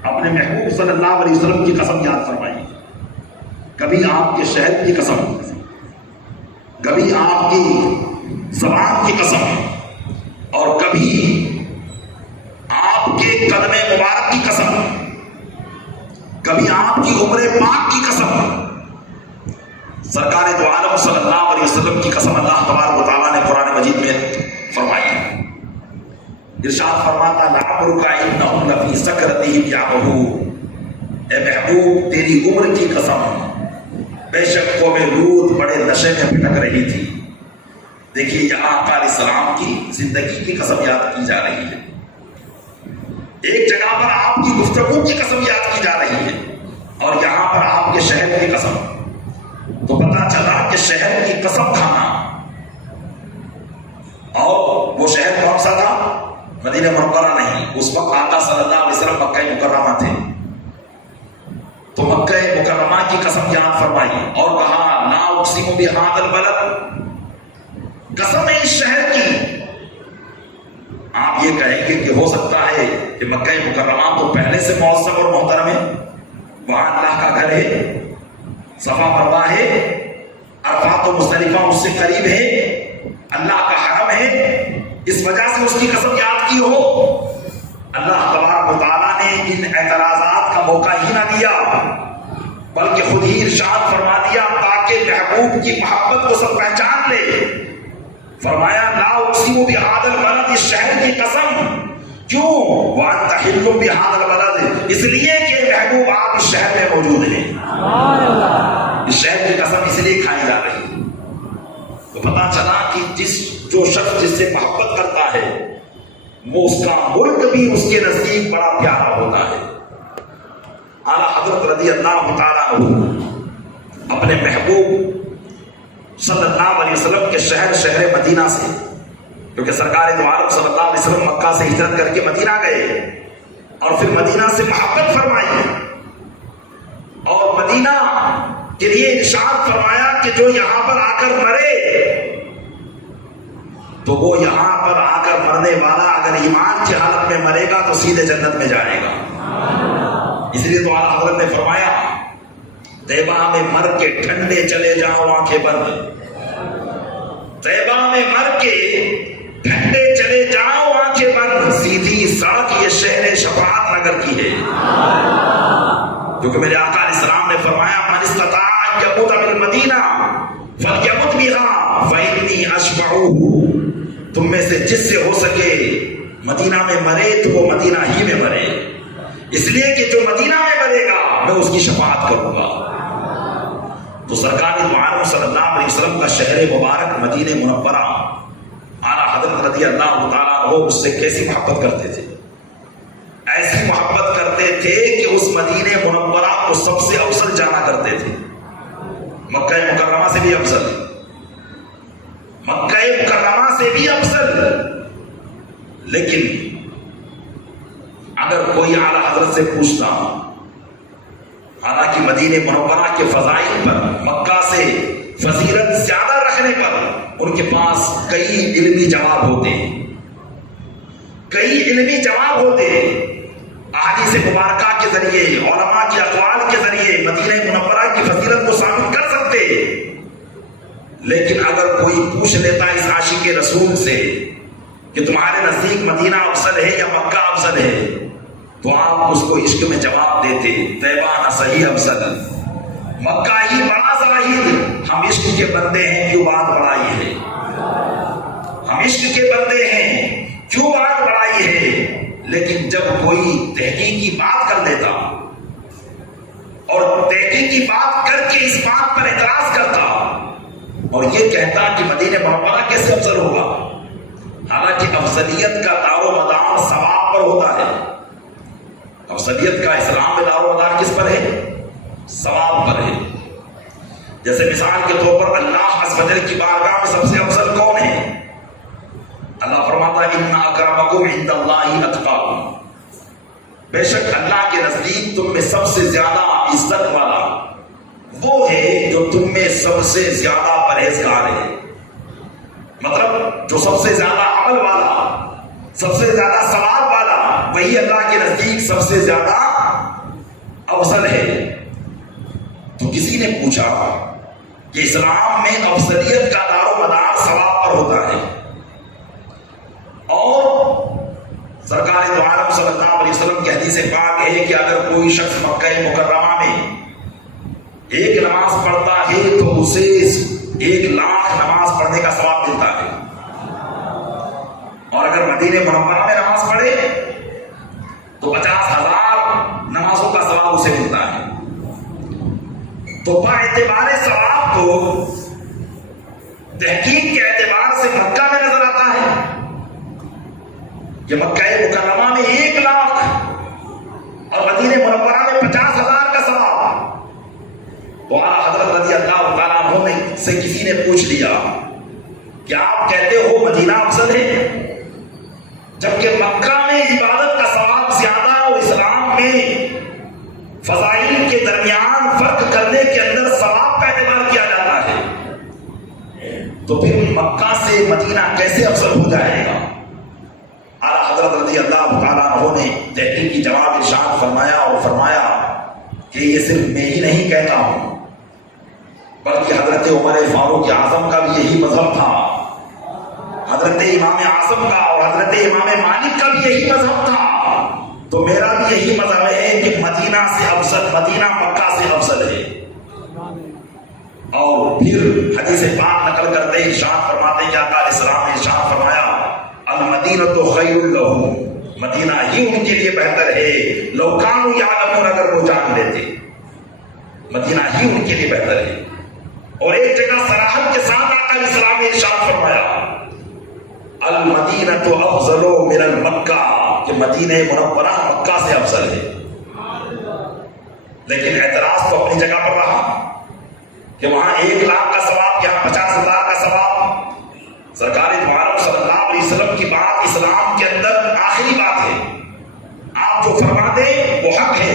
اپنے محبوب صلی اللہ علیہ وسلم کی قسم یاد فرمائی۔ کبھی آپ کے شہر کی قسم، کبھی آپ کی زبان کی قسم، اور کبھی آپ کے قدم مبارک کی قسم، کبھی آپ کی عمر پاک کی قسم۔ سرکار دو عالم صلی اللہ علیہ وسلم کی قسم اللہ تبارک و تعالیٰ نے قرآن مجید میں فرمائی۔ ارشاد فرماتا لعمرک انہم لفی سکرتہم یعمہون، اے محبوب تیری عمر کی قسم، بے شک قوم لوط بڑے نشے میں پھٹک رہی تھی۔ دیکھیے یہاں آقا علیہ السلام کی زندگی کی قسم یاد کی جا رہی ہے، ایک جگہ پر آپ کی گفتگو کی قسم یاد کی جا رہی ہے، اور یہاں پر آپ کے شہر کی قسم۔ تو پتا چلا کہ شہر کی قسم کھانا، اور وہ شہر کون سا تھا؟ مدینہ منورہ نہیں، اس وقت آقا صلی اللہ علیہ وسلم مکہ مکرمہ تھے۔ تو مکہ مکرمہ کی قسم یاد فرمائی اور کہا لا اقسم بہذا البلد، قسم ہے اس شہر کی۔ آپ یہ کہیں گے کہ ہو سکتا ہے کہ مکہ مکرمہ تو پہلے سے معظم اور محترم ہے، وہاں اللہ کا گھر ہے، صفا مروا ہے، عرفات و مزدلفہ اس سے قریب ہے، اللہ کا حرم ہے، اس وجہ سے اس کی قسم یاد کی ہو۔ اللہ تبارک و تعالیٰ نے ان اعتراضات کا موقع ہی نہ دیا، بلکہ خود ہی ارشاد فرما دیا تاکہ محبوب کی محبت کو سب پہچان لے۔ فرمایا لا اقسم بہذا البلد، اس شہر کی قسم، کیوں؟ وانت حل بہذا البلد، اس لیے کہ محبوب آپ اس شہر میں موجود ہیں۔ اس شہر کی قسم اس لیے کھائی جا رہی ہے۔ تو پتا چلا کہ جو شخص جس سے محبت کرتا ہے وہ اس کا ملک بھی اس کے نزدیک بڑا پیارا ہوتا ہے۔ اعلیٰ حضرت رضی اللہ تعالیٰ عنہ اپنے محبوب صلی اللہ علیہ وسلم کے شہر مدینہ سے، کیونکہ سرکار دو عالم صلی اللہ علیہ وسلم مکہ سے ہجرت کر کے مدینہ گئے اور پھر مدینہ سے محبت فرمائی، اور مدینہ کے لیے ارشاد فرمایا کہ جو یہاں پر آ کر مرے تو وہ یہاں پر آ کر مرنے والا اگر ایمان کی حالت میں مرے گا تو سیدھے جنت میں جائے گا۔ اس لیے تو اعلیٰ حضرت نے فرمایا طیبہ میں مر کے ٹھنڈے چلے جاؤ آنکھیں بند، طیبہ میں مر کے ٹھنڈے چلے جاؤ آنکھیں بند، سیدھی سڑک یہ شہر شفاعت نگر کی ہے۔ کیونکہ میرے آقا علیہ السلام نے فرمایا من استطاع ان یموت بالمدینہ فلیمت بہا فانی اشفعہ، تم میں سے جس سے ہو سکے مدینہ میں مرے تو وہ مدینہ ہی میں مرے، اس لیے کہ جو مدینہ میں مرے گا میں اس کی شفاعت کروں گا۔ تو سرکار دو عالم صلی اللہ علیہ وسلم کا شہر مبارک مدینہ منورہ، اعلیٰ حضرت رضی اللہ تعالیٰ عنہ اس سے کیسی محبت کرتے تھے؟ ایسی محبت کرتے تھے کہ اس مدینہ منورہ کو سب سے افضل جانا کرتے تھے، مکہ مکرمہ سے بھی افضل، مکہ مکرمہ سے بھی افضل۔ لیکن اگر کوئی اعلیٰ حضرت سے پوچھتا، حالانکہ مدینہ منورہ کے فضائل پر مکہ سے فضیلت زیادہ رکھنے پر ان کے پاس کئی علمی جواب ہوتے ہیں، کئی علمی جواب ہوتے ہیں، احادیث مبارکہ کے ذریعے، علماء کے اقوال کے ذریعے مدینہ منورہ کی فضیلت کو ثابت کر سکتے۔ لیکن اگر کوئی پوچھ لیتا اس عاشق رسول سے کہ تمہارے نزدیک مدینہ افضل ہے یا مکہ افضل ہے، تو آپ اس کو عشق میں جواب دیتے طیبہ نہ صحیح افضل، مکہ ہی بڑا ظاہر، ہم عشق کے بندے ہیں کیوں بات بڑائی ہے، ہم عشق کے بندے ہیں کیوں بات بڑائی ہے۔ لیکن جب کوئی تحقیق کی بات کر لیتا اور تحقیق کی بات کر کے اس بات پر اعتراض کرتا، اور یہ کہتا کہ مدینہ منورہ کیسے افضل ہوگا، حالانکہ افضلیت کا دار و مدار ثواب پر ہوتا ہے. افضلیت کا اسلام میں دار و مدار کس پر ہے؟ ثواب پر ہے. جیسے مثال کے طور پر اللہ عز و جل کی بارگاہ میں سب سے افضل کون ہے؟ اللہ فرماتا ہے ان اکرمکم عند اللہ اتقاکم، بے شک اللہ کے نزدیک تم میں سب سے زیادہ عزت والا وہ ہے جو تم میں سب سے زیادہ پرہیزگار ہے. مطلب جو سب سے زیادہ عمل والا، سب سے زیادہ ثواب والا، وہی اللہ کے نزدیک سب سے زیادہ افضل ہے. تو کسی نے پوچھا کہ اسلام میں افضلیت کا دار و مدار ثواب پر ہوتا ہے، اور سرکار دو عالم صلی اللہ علیہ وسلم کی حدیث پاک ہے کہ اگر کوئی شخص مکہ مکرمہ میں ایک نماز پڑھتا ہے تو اسے 1,00,000 نماز پڑھنے کا ثواب ملتا ہے، اور اگر مدینہ منورہ میں نماز پڑھے تو 50,000 نمازوں کا ثواب اسے ملتا ہے. تو با اعتبار ثواب تو تحقیق کے اعتبار سے مکہ میں نظر آتا ہے کہ مکہ مکرمہ میں 1,00,000 اور مدینہ منورہ میں 50,000 کا ثواب. تو حضرت رضی اللہ تعالیٰ عنہ نے سے کسی نے پوچھ لیا کہ آپ کہتے ہو مدینہ افضل ہے، جبکہ مکہ میں عبادت کا ثواب زیادہ اور اسلام میں فضائل کے درمیان فرق کرنے کے اندر ثواب کا اعتبار کیا جاتا ہے، تو پھر مکہ سے مدینہ کیسے افضل ہو جائے گا؟ اعلیٰ حضرت رضی اللہ تعالیٰ عنہ نے تحقیق کی جواب ارشاد فرمایا کہ یہ صرف میں ہی نہیں کہتا ہوں، بلکہ حضرت عمر فاروق اعظم کا بھی یہی مذہب تھا، حضرت امام اعظم کا اور حضرت امام مالک کا بھی یہی مذہب تھا. تو میرا بھی یہی مذہب ہے کہ مدینہ سے افضل، مدینہ مکہ سے افضل ہے. اور پھر حدیث پاک نقل کرتے ارشاد فرماتے ہیں کہ آقا علیہ السلام نے ارشاد فرمایا المدینۃ خیر لہم، مدینہ ہی ان کے لیے بہتر ہے، لو کانوا یعلمون، اگر وہ جان لیتے، مدینہ ہی ان کے لیے بہتر ہے. اور ایک جگہ صراحت کے ساتھ آقا علیہ السلام نے ارشاد فرمایا المدینۃ افضل من المکہ، کہ مدینہ منورہ مکہ سے افضل ہے. لیکن اعتراض تو اپنی جگہ پر رہا کہ وہاں 1,00,000 کا ثواب، یہاں 50,000 کا ثواب. سرکار دو عالم صلی اللہ علیہ وسلم کی بات اسلام کے اندر آخری بات ہے، آپ جو فرما دیں وہ حق ہے،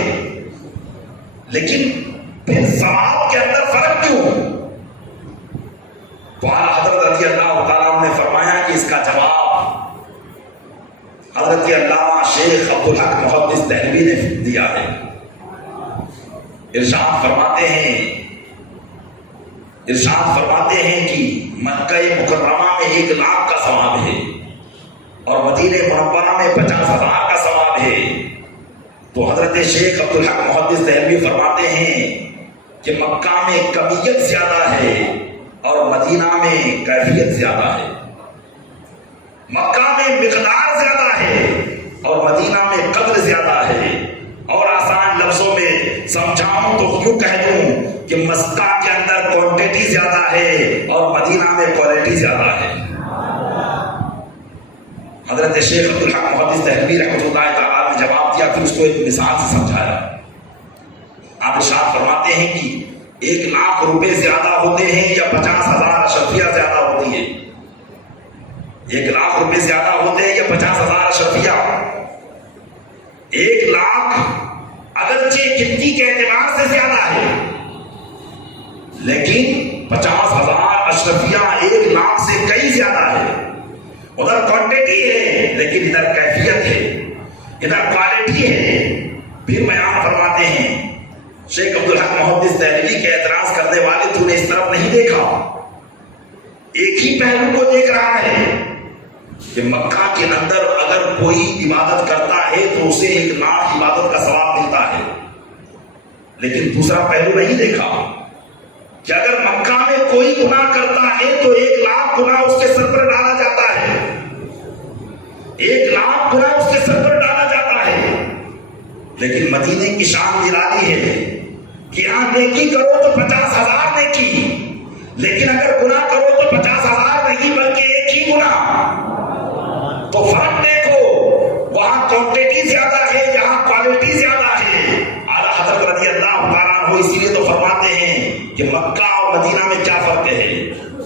لیکن پھر ثواب کے اندر فرق کیوں؟ تو حضرت رضی اللہ تعالیٰ نے فرمایا کہ اس کا جواب حضرت علامہ شیخ عبدالحق محدث دہلوی نے دیا ہے. ارشاد فرماتے ہیں کہ مکہ مکرمہ میں 1,00,000 کا ثواب ہے اور مدینہ منورہ میں 50,000 کا ثواب ہے. تو حضرت شیخ عبدالحق محدث دہلوی فرماتے ہیں کہ مکہ میں کمیت زیادہ ہے اور مدینہ میں کیفیت زیادہ ہے. مکہ میں مقدار زیادہ ہے اور مدینہ میں قدر زیادہ ہے. اور آسان لفظوں میں سمجھاؤں تو یوں کہہ دوں کہ مکہ کے اندر کوانٹٹی زیادہ ہے اور مدینہ میں کوالٹی زیادہ ہے. حضرت شیخ عبدالحق محدث دہلوی رحمۃ اللہ تعالیٰ نے جواب دیا، پھر اس کو ایک مثال سے سمجھایا. آپ ارشاد فرماتے ہیں کہ 1,00,000 روپے زیادہ ہوتے ہیں یا 50,000 اشرفیہ زیادہ ہوتی ہے؟ 1,00,000 روپے زیادہ ہوتے ہیں یا 50,000 اشرفیہ؟ 1,00,000 اگرچہ گنتی کے اعتبار سے زیادہ ہے، لیکن 50,000 اشرفیہ 1,00,000 سے کئی زیادہ ہے. ادھر کوانٹٹی ہے لیکن ادھر کیفیت ہے، ادھر کوالٹی ہے. پھر بیان فرماتے ہیں شیخ عبدالحق محدث دہلوی کے اعتراض کرنے والے تو نے اس طرف نہیں دیکھا، ایک ہی پہلو کو دیکھ رہا ہے کہ مکہ کے اندر اگر کوئی عبادت کرتا ہے تو اسے 1,00,000 عبادت کا ثواب ملتا ہے، لیکن دوسرا پہلو نہیں دیکھا کہ اگر مکہ میں کوئی گناہ کرتا ہے تو 1,00,000 گناہ اس کے سر پر ڈالا جاتا ہے، 1,00,000 گناہ اس کے سر پر ڈالا جاتا ہے. لیکن مدینے کی شان نرالی ہے کہ یہاں نیکی کرو تو 50,000 نیکی، لیکن اگر گناہ کرو تو 50,000 نہیں بلکہ ایک ہی گناہ. تو فرق دیکھو، وہاں کوانٹٹی زیادہ ہے، یہاں کوالٹی زیادہ ہے. اعلیٰ حضرت رضی اللہ تعالیٰ عنہ اسی لیے تو فرماتے ہیں کہ مکہ اور مدینہ میں کیا فرق ہے.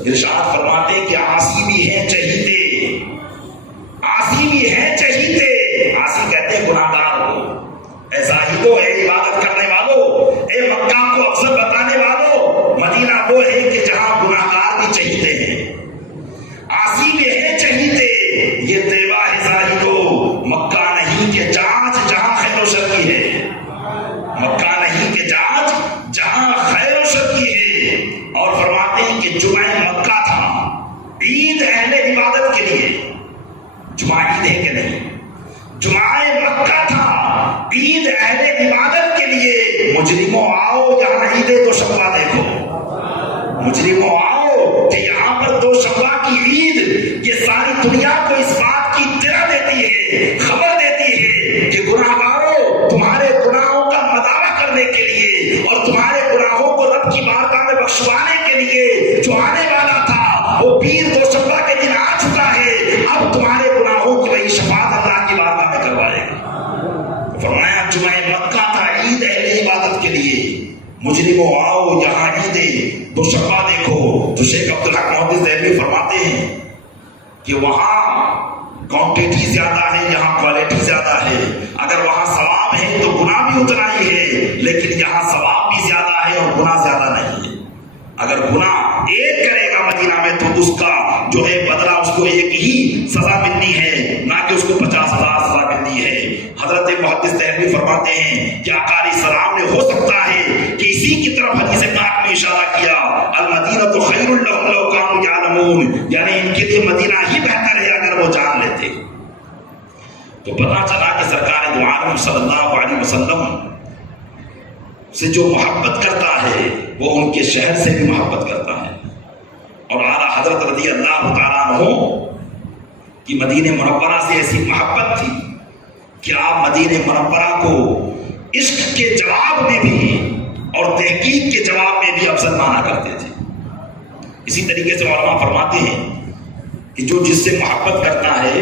ارشاد فرماتے ہیں کہ عاصی بھی ہیں چہیتے، عاصی بھی ہیں چہیتے. عاصی کہتے ہیں گناہ گار کو. اے زاہدو، اے عبادت کرنے والو، اے مکہ کو افضل بتانے والو، مدینہ وہ ہے کہ جہاں گناہ گار بھی چہیتے ہیں، عاصی بھی ہیں چہیتے. یہ طیبہ ہے زاہدو، مکہ نہیں کہ جانچ جہاں خیر و شر کی ہے، مکہ نہیں کہ جانچ جہاں خیر و شر کی ہے. اور فرماتے ہیں کہ جمعہ مکہ تھا، عید اہل عبادت کے لیے. جمعہ عید ہے کہ نہیں؟ جمعہ مکہ تھا، عید اہل عبادت کے لیے. مجرموں آؤ یہاں عید دوشنبہ دیکھو، مجرموں آؤ کہ یہاں پر دوشنبہ کی عید یہ ساری دنیا کو اس بات کی اطلاع دیتی ہے، خبر دیتی ہے کہ گناہ گاروں، تمہارے گناہوں کا مداوع کرنے کے لیے اور تمہارے گناہوں کو رب کی بارگاہ میں بخشوانے کے لیے جو آنے والا تھا وہ پیر دوشنبہ کے دن آ چکا ہے. اب تمہارے گناہوں کی وہی شفاعت اللہ کی بارگاہ میں کروائے گا. فرمایا جمعہ مکہ تھا، عید اہل عبادت کے لیے. مجرموں آؤ یہاں عید دوشنبہ دیکھو. تو شیخ عبدالحق محدث دہلوی فرماتے ہیں کہ وہاں کوانٹٹی زیادہ ہے، یہاں کوالٹی زیادہ ہے. اگر وہاں ثواب ہے تو گناہ بھی اتنا ہی ہے، لیکن یہاں ثواب بھی زیادہ ہے اور گناہ زیادہ نہیں ہے. اگر گناہ ایک کرے گا مدینہ میں تو اس کا جو ہے بدلہ اس کو ایک ہی سزا ملنی ہے، نہ کہ اس کو 50,000 سزا ملنی ہے. حضرت محدث دہلوی فرماتے ہیں کہ آقا علیہ السلام نے ہو سکتا ہے کہ اسی کی طرف حدیث پاک میں اشارہ کیا، المدینہ تو خیر لہم لو کانوا یعلمون، یعنی ان کے لیے مدینہ ہی بہتر ہے اگر وہ جان لیتے. تو پتہ چلا کہ سرکار دو عالم صلی اللہ علیہ وسلم سے جو محبت کرتا ہے وہ ان کے شہر سے بھی محبت کرتا ہے. اور اعلیٰ حضرت رضی اللہ تعالیٰ عنہ کی مدینہ منورہ سے ایسی محبت تھی کہ آپ مدینہ منورہ کو عشق کے جواب میں بھی اور تحقیق کے جواب میں بھی افضل مانا کرتے تھے. اسی طریقے سے علماء فرماتے ہیں کہ جو جس سے محبت کرتا ہے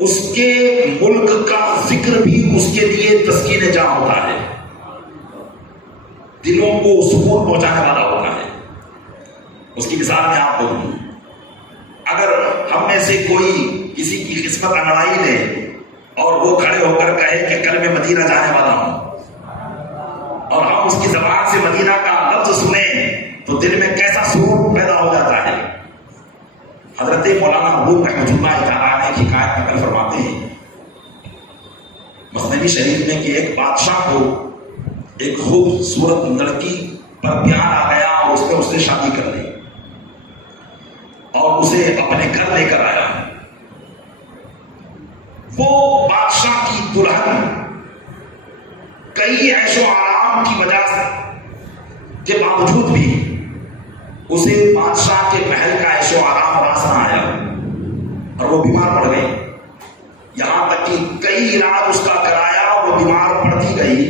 اس کے ملک کا ذکر بھی اس کے لیے تسکین جاں ہوتا ہے، دلوں کو سکون پہنچانے والا ہوتا ہے. اس کی مثال میں آپ کو دوں، اگر ہم میں سے کوئی کسی کی قسمت انگڑائی لے اور وہ کھڑے ہو کر کہے کہ کل میں مدینہ جانے والا ہوں، اور ہم اس کی زبان سے مدینہ کا لفظ سنیں تو دل میں کیسا سرور پیدا ہو جاتا ہے. حضرت مولانا روم رحمۃ اللہ تعالیٰ نے حکایت نقل فرماتے ہیں مثنوی شریف میں کہ ایک بادشاہ کو ایک خوبصورت لڑکی پر پیار آ گیا اور اس نے شادی کر لی اور اسے اپنے گھر لے کر آیا. وہ بادشاہ کی دلہن کئی عیش و آرام کی وجہ کے باوجود بھی اسے بادشاہ کے محل کا عیش و آرام راس نہ آیا اور وہ بیمار پڑ گئی. یہاں تک کہ کئی علاج اس کا کرایا اور وہ بیمار پڑتی گئی،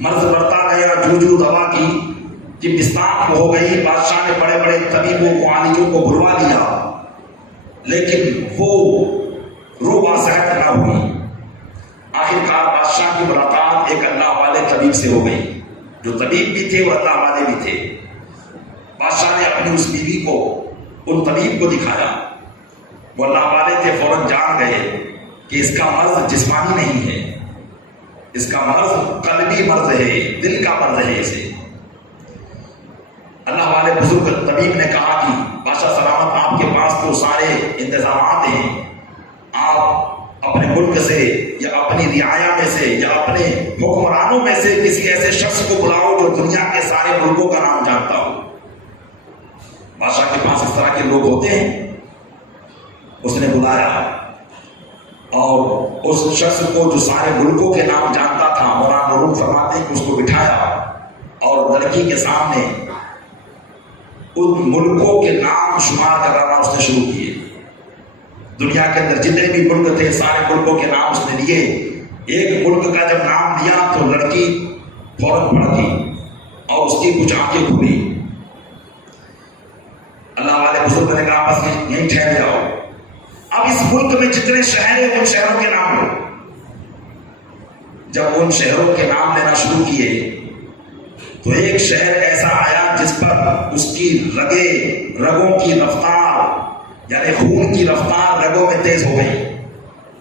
مرض بڑھتا گیا، جوجو دوا کی کہ بستان ہو گئی. بادشاہ نے بڑے بڑے طبیبوں کو عالجوں کو بلوا لیا لیکن وہ روبہ صحت نہ ہوئی. آخرکار بادشاہ کی ملاقات ایک اللہ والے طبیب سے ہو گئی، جو طبیب بھی تھے وہ اللہ والے بھی تھے. بادشاہ نے اپنی اس بیوی کو ان طبیب کو دکھایا، وہ اللہ والے تھے، فوراً جان گئے کہ اس کا مرض جسمانی نہیں ہے، اس کا مرض قلبی مرض ہے، دل کا مرض ہے. اسے اللہ والے بزرگ طبیب نے کہا کہ بادشاہ سلامت آپ کے پاس تو سارے انتظامات ہیں، آپ اپنے ملک سے یا اپنی رعایا میں سے یا اپنے حکمرانوں میں سے کسی ایسے شخص کو بلاؤ جو دنیا کے سارے ملکوں کا نام جانتا ہو. بادشاہ کے پاس اس طرح کے لوگ ہوتے ہیں. اس نے بلایا اور اس شخص کو جو سارے ملکوں کے نام جانتا تھا، مولانا روم فرماتے ہیں کہ اس کو بٹھایا اور لڑکی کے سامنے ان ملکوں کے نام شمار کرانا اس نے شروع کیے. دنیا کے اندر جتنے بھی ملک تھے سارے ملکوں کے نام اس نے لیے. ایک ملک کا جب نام لیا تو لڑکی فوراً بڑھ گئی اور اس کی کچھ آنکھیں کھلی. اللہ والے بزرگ نے کہا بس یہیں ٹھہر جاؤ. اب اس ملک میں جتنے شہر ہیں ان شہروں کے نام لو. جب ان شہروں کے نام لینا شروع کیے تو ایک شہر ایسا آیا جس پر اس کی رگوں کی رفتار یعنی خون کی رفتار رگوں میں تیز ہو گئی,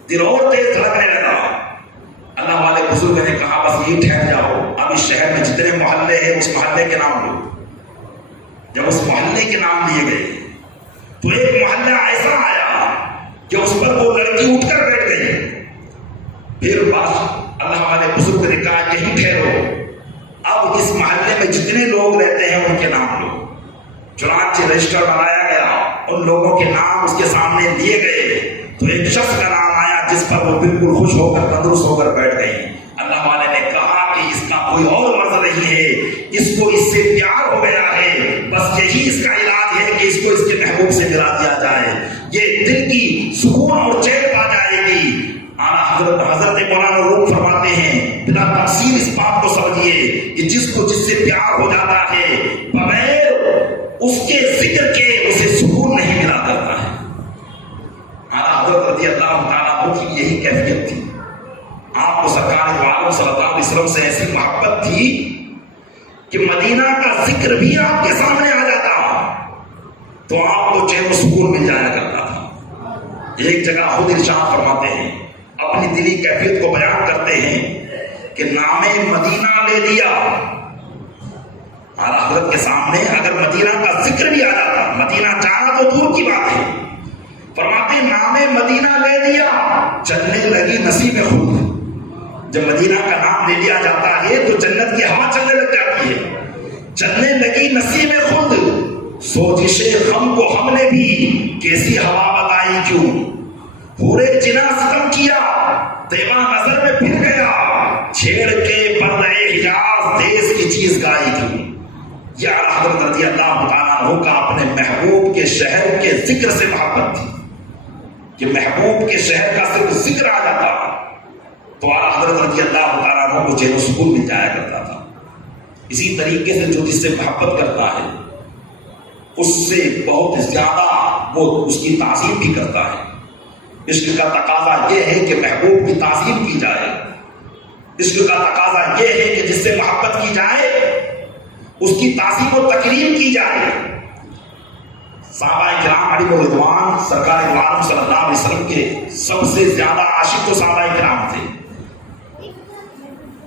دل اور تیز دھڑکنے لگا. اللہ والے بزرگ نے کہا بس یہ ٹھہر جاؤ, اب اس شہر میں جتنے محلے ہیں اس محلے کے نام لو. جب اس محلے کے نام لیے گئے تو ایک محلہ ایسا آیا کہ اس پر وہ لڑکی اٹھ کر بیٹھ گئی. پھر بس اللہ والے بزرگ نے کہا یہیں ٹھہرو, اب اس محلے میں جتنے لوگ رہتے ہیں ان کے نام لو. چنانچہ رجسٹر بنایا گیا, ان لوگوں کے نام اس کے سامنے لیے گئے تو ایک شخص کا نام آیا جس پر وہ بالکل خوش ہو کر تندرست ہو کر بیٹھ گئی. اللہ والے نے کہا کہ اس کا کوئی اور مرض نہیں ہے, اس کو اس سے پیار ہو گیا ہے, بس یہی اس کا علاج ہے کہ اس کو اس کے محبوب سے ملا دیا جائے, یہ دل کی سکون اور چین پا جائے گی. حضرت مولانا روم فرماتے ہیں بلا تفصیل اس بات کو سمجھیے کہ جس کو جس سے پیار ہو جاتا ہے بغیر اس کے ذکر کے اسے سکون نہیں ملا کرتا ہے. حضرت رضی اللہ تعالیٰ عنہ کی یہی کیفیت تھی. آپ کو سرکار دو عالم صلی اللہ علیہ وسلم سے ایسی محبت تھی کہ مدینہ کا ذکر بھی آپ کے سامنے آ جاتا تو آپ کو چین و سکون مل جایا کرتا تھا. ایک جگہ خود ارشاد فرماتے ہیں, اپنی دلی کیفیت کو بیان کرتے ہیں کہ نام مدینہ لے لیا. اعلیٰ حضرت کے سامنے اگر مدینہ کا ذکر بھی آ جاتا, مدینہ جانا تو دور کی بات ہے, فرماتے نام مدینہ لے لیا چلنے لگی نصیب خود. جب مدینہ کا نام لے لیا جاتا ہے تو جنت کی ہوا چلنے لگ جاتی ہے. چلنے لگی نصیب خود, سوچش غم کو ہم نے بھی کیسی ہوا بتائی کیوں. پورے جنا ستم کیا دیوان نظر میں پھر گیا, چھیڑ کے پردے حجاز دیس کی چیز گائی کیوں. یا حضرت رضی اللہ تعالیٰ عنہ کا اپنے محبوب کے شہر کے ذکر سے محبت تھی کہ محبوب کے شہر کا صرف ذکر آ جاتا تو اعلیٰ حضرت رضی اللہ تعالیٰ عنہ کو چین و سکون مل جایا کرتا تھا. اسی طریقے سے جو جس سے محبت کرتا ہے اس سے بہت زیادہ وہ اس کی تعظیم بھی کرتا ہے. عشق کا تقاضا یہ ہے کہ محبوب کی تعظیم کی جائے. عشق کا تقاضا یہ ہے کہ جس سے محبت کی جائے اس کی تعظیم و تکریم کی جائے. صحابہ کرام علیہ رضوان سرکار دو عالم صلی اللہ علیہ وسلم کے سب سے زیادہ عاشق تو صحابہ کرام تھے,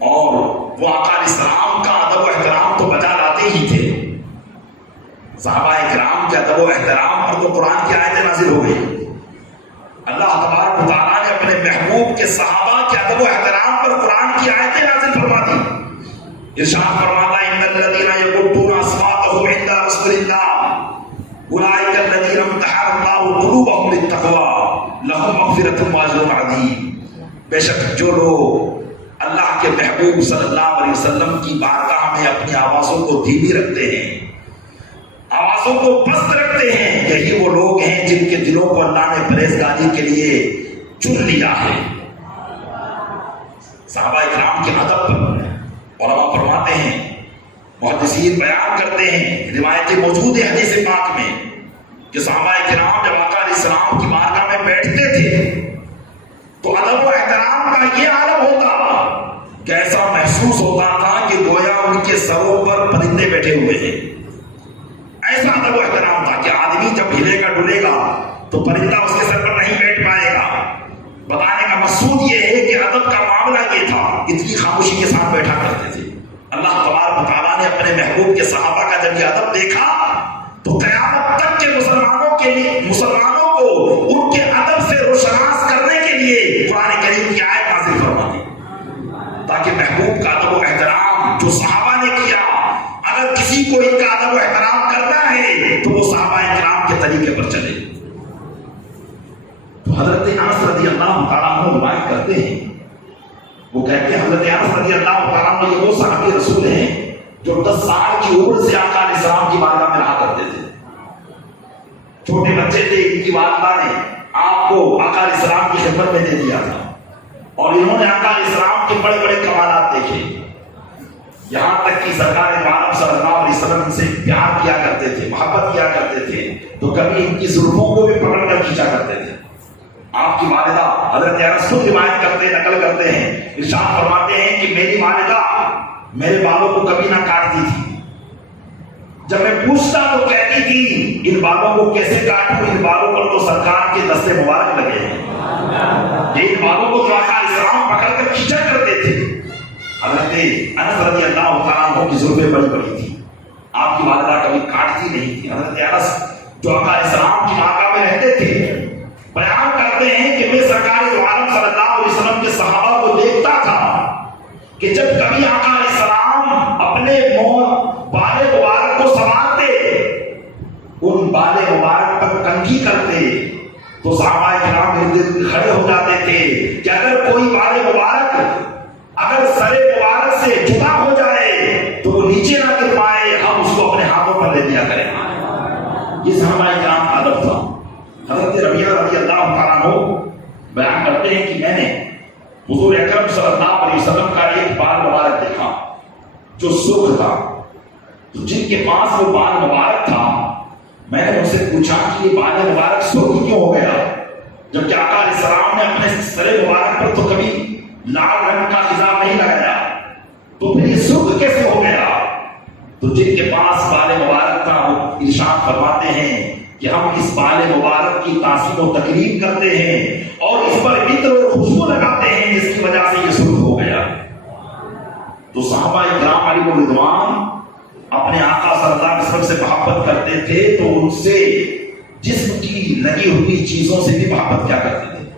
اور وہ آقا علیہ السلام کا ادب و احترام تو بجا لاتے ہی تھے. صحابہ کرام کے ادب و احترام پر تو قرآن کی آیتیں نازل ہو گئی. اللہ تبارک و تعالیٰ نے اپنے محبوب کے صحابہ کے ادب و احترام پر قرآن کی آیتیں نازل فرما دی. ارشاد فرماتا ہے ان الذین یغضون اصواتهم عند رسول اللہ اولئک الذین امتحن اللہ قلوبهم للتقوی لهم مغفرۃ واجر عظیم. بے شک جو لوگ اللہ کے محبوب صلی اللہ علیہ وسلم کی بارگاہ میں اپنی آوازوں کو دھیمی رکھتے ہیں, آوازوں کو پست رکھتے ہیں, یہی وہ لوگ ہیں جن کے دلوں کو اللہ نے پرہیزگاری کے لیے چن لیا ہے. صحابہ کرام کے ادب پر علماء فرماتے ہیں, محدثین بیان کرتے ہیں, روایتیں موجود ہیں حدیث پاک میں کہ صحابہ کرام جب آقا علیہ السلام کی بارگاہ میں بیٹھتے تھے تو ادب و احترام کا یہ عالم ہوتا کہ ایسا محسوس ہوتا تھا کہ گویا ان کے سروں پر پرندے بیٹھے ہوئے ہیں. ایسا ادب و احترام تھا کہ آدمی جب ہلے گا ڈلے گا تو پرندہ اس کے سر پر نہیں بیٹھ پائے گا. بتانے کا مقصود یہ ہے کہ ادب کا معاملہ یہ تھا, اتنی خاموشی کے ساتھ بیٹھا کرتے تھے. اللہ تبارک و تعالیٰ نے اپنے محبوب کے صحابہ کا جب یہ ادب دیکھا تو قیامت تک کے مسلمانوں کو ان کے ادب سے روشناس کرنے کے لیے قرآن کریم کی آیت نازل فرما دی, تاکہ محبوب کا ادب و احترام جو صحابہ نے کیا, اگر کسی کو ان کا ادب و احترام کرنا ہے تو وہ صحابہ کرام کے طریقے پر چلے. تو حضرت انس رضی اللہ تعالیٰ عنہ روایت کرتے ہیں, وہ کہتے ہیں حضرت انس رضی اللہ تعالیٰ عنہ یہ وہ صحابی رسول ہیں جو 10 سال کی عمر سے آقا علیہ السلام کی بارگاہ میں رہا کرتے تھے. چھوٹے بچے تھے, ان کی والدہ نے آپ کو آقا علیہ السلام کی خدمت میں دے دیا تھا اور انہوں نے آقا علیہ السلام کے بڑے بڑے کمالات دیکھے. یہاں تک کہ سرکار دو عالم صلی اللہ علیہ وسلم سے پیار کیا کرتے تھے، محبت کیا کرتے تھے، تو کبھی ان کی زلفوں کو بھی پکڑ کر کھینچا کرتے تھے۔ آپ کی والدہ حضرت انس خود روایت کرتے نقل کرتے ہیں، ارشاد فرماتے ہیں کہ میری والدہ میرے بالوں کو کبھی نہ کاٹتی تھی، جب میں پوچھتا تو کہتی تھی ان بالوں کو کیسے کاٹوں، ان بالوں پر تو سرکار کے دستے مبارک لگے ہیں، ان بالوں کو تو آقا اسلام پکڑ کر کھینچا کرتے تھے۔ حضرت انس رضی اللہ تعالیٰ عنہ کی زلفیں بڑی بڑی تھی، آپ کی والدہ کبھی کاٹتی نہیں تھی۔ حضرت انس جو آقا اسلام کی مکہ میں رہتے تھے بیان کرتے ہیں کہ میں سرکار دو عالم صلی اللہ علیہ وسلم کے صحابہ کو دیکھتا تھا کہ جب کبھی آقا علیہ السلام اپنے بال مبارک کو سنوارتے، ان بال مبارک پر کنگھی کرتے تو صحابہ کرام ارد کھڑے ہو جاتے تھے کہ اگر کوئی بال مبارک اگر سر مبارک سے جدا ہو جائے تو وہ نیچے نہ گر پائے، ہم اس کو اپنے ہاتھوں پر لے لیا کریں۔ یہ صحابہ کرام کا ادب تھا۔ حضرت ربیعہ رضی اللہ تعالیٰ عنہ بیان کرتے ہیں کہ میں نے حضور اکرم صلی اللہ علیہ وسلم کا ایک بال مبارک دیکھا جو سرخ تھا، تو جن کے پاس وہ بال مبارک تھا میں نے ان سے پوچھا کہ یہ بال مبارک سرخ کیوں ہو گیا، جبکہ آقا علیہ السلام نے اپنے سر مبارک پر تو کبھی لال رنگ کا خضاب نہیں لگایا، تو پھر یہ سرخ کیسے ہو گیا؟ تو جن کے پاس بال مبارک تھا وہ ارشاد فرماتے ہیں کہ ہم اس بال مبارک کی تعظیم و تکریم کرتے ہیں اور اس پر عطر اور خوشبو لگاتے ہیں، جس کی وجہ سے یہ سرخ ہو گیا۔ تو صحابہ کرام علیہ رضوان اپنے آقا صلی اللہ علیہ وسلم سے محبت کرتے تھے تو ان سے جسم کی لگی ہوئی چیزوں سے بھی محبت کیا کرتے تھے،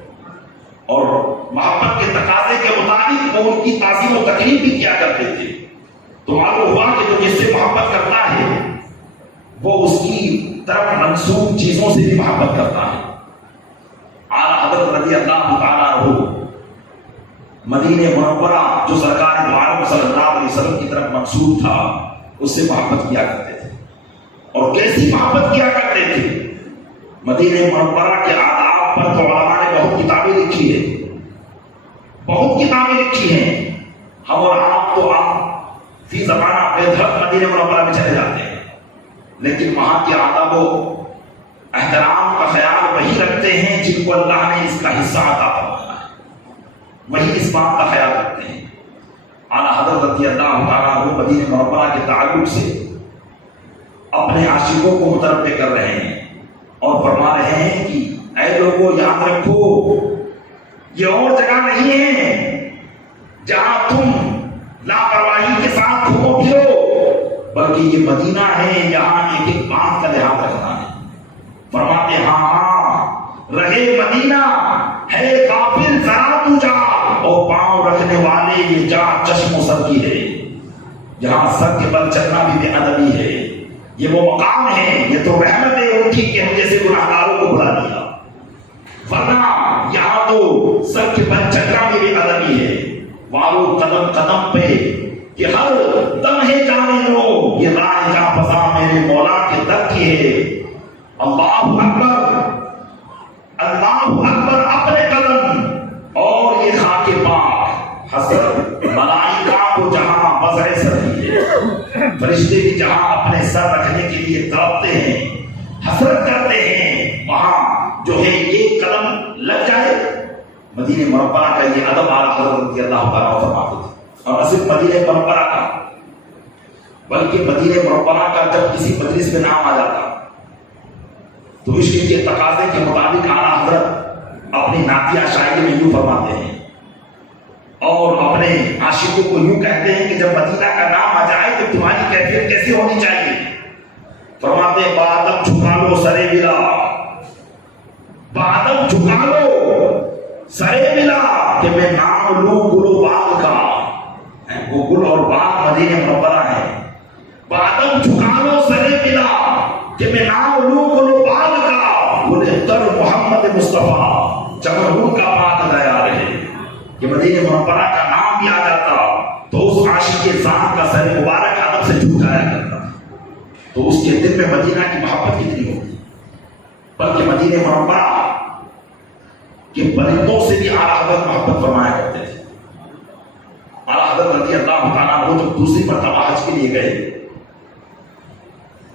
اور محبت کے تقاضے کے مطابق وہ ان کی تعظیم و تکریم بھی کیا کرتے تھے۔ تو معلوم ہوا کہ جو جس سے محبت کرتا ہے وہ اس کی طرف منسوب چیزوں سے بھی محبت کرتا ہے۔ اعلیٰ حضرت رضی اللہ تعالیٰ عنہ مدینہ منورہ جو سرکار دو عالم صلی اللہ علیہ وسلم کی طرف منسوب تھا اس سے محبت کیا کرتے تھے، اور کیسی محبت کیا کرتے تھے؟ مدینہ منورہ کے آداب پر تو علماء نے بہت کتابیں لکھی ہیں، بہت کتابیں لکھی ہیں۔ ہم اور آپ تو آپ فی زمانہ بے دھڑک مدینہ منورہ میں چلے جاتے ہیں، لیکن وہاں کے آداب و احترام کا خیال وہی رکھتے ہیں جن کو اللہ نے اس کا حصہ عطا فرمایا ہے، وہی اس بات کا خیال رکھتے ہیں۔ اعلیٰ حضرت رضی اللہ تعالیٰ عنہ مدینہ منورہ کے تعلق سے اپنے عاشقوں کو متنبہ کر رہے ہیں اور فرما رہے ہیں کہ اے لوگوں یاد رکھو یہ اور جگہ نہیں ہے جہاں تم لاپرواہی کے ساتھ گھومو پھرو، بلکہ یہ مدینہ ہے یہاں ایک ایک بات کا لحاظ رکھنا ہے۔ فرماتے ہاں رہے مدینہ ہے کافر ذرا تو جا، اور پاؤں رکھنے والے یہ جا چشم و سر کی ہے، جہاں سر کے بل چلنا بھی بے ادبی ہے۔ یہ وہ مقام ہے، یہ تو رحمت ہے ان کی کہ ہم جیسے گناہگاروں کو بلا دیا، ورنہ یہاں تو سر کے بل چلنا بھی بے ادبی ہے۔ وارو قدم قدم پہ کہ ہر دم ہے جانے دو، یہ راہ جا فضا میرے مولا کے در کی ہے۔ اللہ اکبر اللہ اکبر اپنے قدم اور یہ خاک پاک، حسرت ملائکہ کو جہاں وضع سر ہے، فرشتے بھی جہاں اپنے سر رکھنے کے لیے تڑپتے ہیں، حسرت کرتے ہیں، وہاں جو ہے ایک قدم لگ جائے۔ مدینہ منورہ کا یہ ادب اعلیٰ حضرت رضی اللہ تعالیٰ فرماتے تھے، اور نہ صرف مدینہ منورہ کا بلکہ مدینہ منورہ کا جب کسی مجلس میں نام آ جاتا تو عشق کے تقاضے کے مطابق اعلیٰ حضرت اپنی نعتیہ شاعری میں یوں فرماتے ہیں اور اپنے عاشقوں کو یوں کہتے ہیں کہ جب مدینہ کا نام آ جائے تو تمہاری کیفیت کیسی ہونی چاہیے؟ فرماتے ہیں بادم جھکا لو سرے ملا، بادم جھکا لو سرے ملا کہ میں نام لوں گل و باغ کا، وہ گل اور باغ مدینہ منورہ ہے۔ بادم جھکا لو سرے ملا کہ میں نام لوں گل و باغ کا، گل تر محمد مصطفیٰ چمرہون کا بات گیا رہے۔ کہ مدینہ منورہ کا نام بھی آ جاتا تو اس عاشق کے ذات کا سر مبارک ادب سے جھک جایا کرتا، تو اس کے دل میں مدینہ کی محبت کتنی ہوتی، بلکہ مدینہ منورہ کے پرندوں سے بھی اعلیٰ حضرت محبت فرمایا کرتے تھے۔ اعلیٰ حضرت رضی اللہ تعالیٰ عنہ جب دوسری مرتبہ حج کے لیے گئے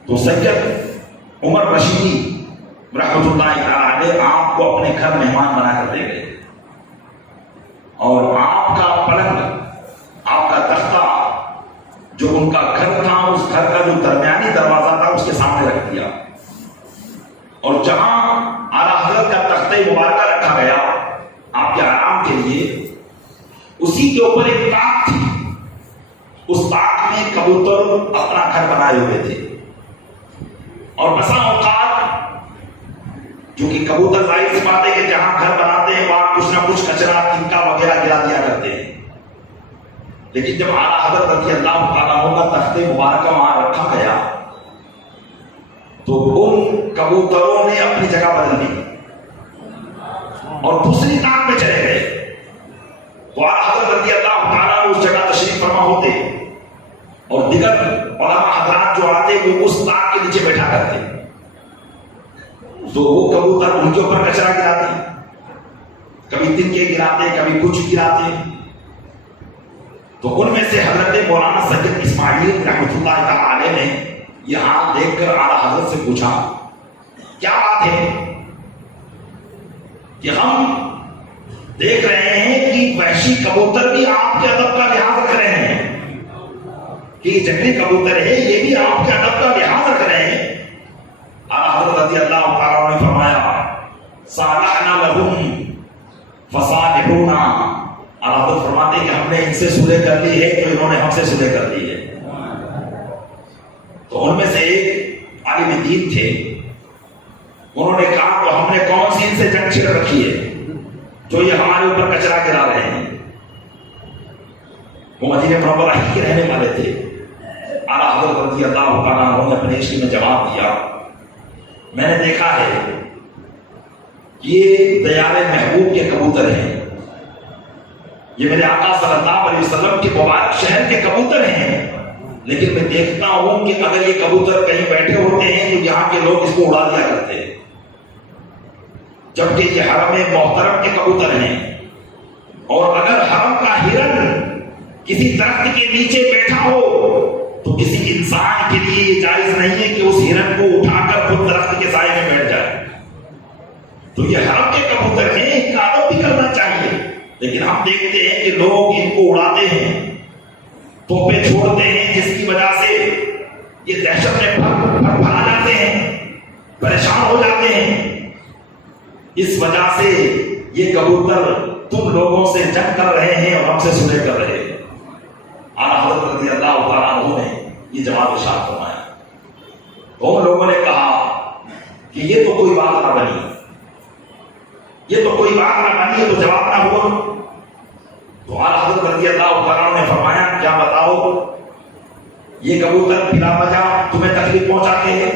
تو سید عمر رشیدی رحمۃ اللہ تعالیٰ علیہ آپ کو اپنے گھر مہمان بنا کر لے گئے اور آپ کا پلنگ، آپ کا تختہ جو ان کا گھر تھا، اس گھر کا جو درمیانی دروازہ تھا اس کے سامنے رکھ دیا، اور جہاں اعلیٰ حضرت کا تختہ مبارکہ رکھا گیا آپ کے آرام کے لیے، اسی کے اوپر ایک طاق تھی، اس طاق میں کبوتر اپنا گھر بنائے ہوئے تھے، اور بسا اوقات جو کہ کبوتر ظاہر سی بات ہے کہ جہاں گھر بناتے ہیں وہاں کچھ نہ کچھ کچرا تنکا وغیرہ گرا دیا کرتے ہیں، لیکن جب اعلیٰ حضرت رضی اللہ تعالیٰ عنہ کا تخت مبارکہ وہاں رکھا گیا تو ان کبوتروں نے اپنی جگہ بدل دی اور دوسری طاق میں چلے گئے، تو اعلیٰ حضرت رضی اللہ تعالیٰ عنہ اس جگہ تشریف فرما ہوتے اور دیگر علماء حضرات جو آتے وہ اس طاق کے نیچے بیٹھا کرتے، تو وہ کبوتر ان کے اوپر کچرا گراتے، کبھی تنکے گراتے، کبھی کچھ گراتے، تو ان میں سے حضرت مولانا سید اسماعیل رحمۃ اللہ تعالیٰ علیہ نے یہ حال دیکھ کر اعلیٰ حضرت سے پوچھا کیا بات ہے کہ ہم دیکھ رہے ہیں کہ وحشی کبوتر بھی آپ کے ادب کا لحاظ رکھ رہے ہیں، کہ یہ جنگلی کبوتر ہے یہ بھی آپ کے ادب کا لحاظ رکھ رہے ہیں۔ اعلیٰ حضرت رضی اللہ تعالیٰ نے فرمایا صالحنا لہم فصالحونا، اعلیٰ حضرت فرماتے ہیں کہ ہم نے ان سے صلح کر لی ہے تو انہوں نے ہم سے صلح کر لی ہے۔ تو ان میں سے ایک عالم دین تھے، انہوں نے کہا تو ہم نے کون سی ان سے جنگ چھڑ رکھی ہے جو یہ ہمارے اوپر کچرا گرا رہے ہیں؟ وہ مدینہ منورہ ہی کے رہنے والے تھے۔ اعلیٰ حضرت رضی اللہ تعالیٰ عنہ نے اپنے عشق میں جواب دیا میں نے دیکھا ہے یہ دیار محبوب کے کبوتر ہیں، یہ میرے آقا صلی اللہ علیہ وسلم کے مبارک شہر کے کبوتر ہیں، لیکن میں دیکھتا ہوں کہ اگر یہ کبوتر کہیں بیٹھے ہوتے ہیں تو یہاں کے لوگ اس کو اڑا دیا کرتے ہیں، جبکہ یہ حرم محترم کے کبوتر ہیں، اور اگر حرم کا ہرن کسی درخت کے نیچے بیٹھا ہو تو کسی انسان کے لیے یہ جائز نہیں ہے کہ اس ہرن کو اٹھا کر خود درخت کے سائے میں بیٹھ جائے۔ تو یہ حرم کے کبوتر ہیں، ان کا ادب بھی کرنا چاہیے، لیکن ہم دیکھتے ہیں کہ لوگ ان کو اڑاتے ہیں، توپے چھوڑتے ہیں، جس کی وجہ سے یہ دہشت میں بھر جاتے ہیں، پریشان ہو جاتے ہیں۔ اس وجہ سے یہ کبوتر تم لوگوں سے جنگ کر رہے ہیں اور ہم سے صلح کر رہے ہیں۔ اعلیٰ حضرت رضی اللہ تعالیٰ عنہ نے یہ جواب ارشاد فرمایا، تو ان لوگوں نے کہا کہ یہ تو کوئی بات نہ بنی، یہ تو کوئی بات نہ بنی، یہ تو جواب نہ ہوا۔ تو اعلیٰ حضرت رضی اللہ تعالیٰ عنہ نے فرمایا کیا بتاؤ یہ کبوتر بلا وجہ تمہیں تکلیف پہنچاتے ہیں؟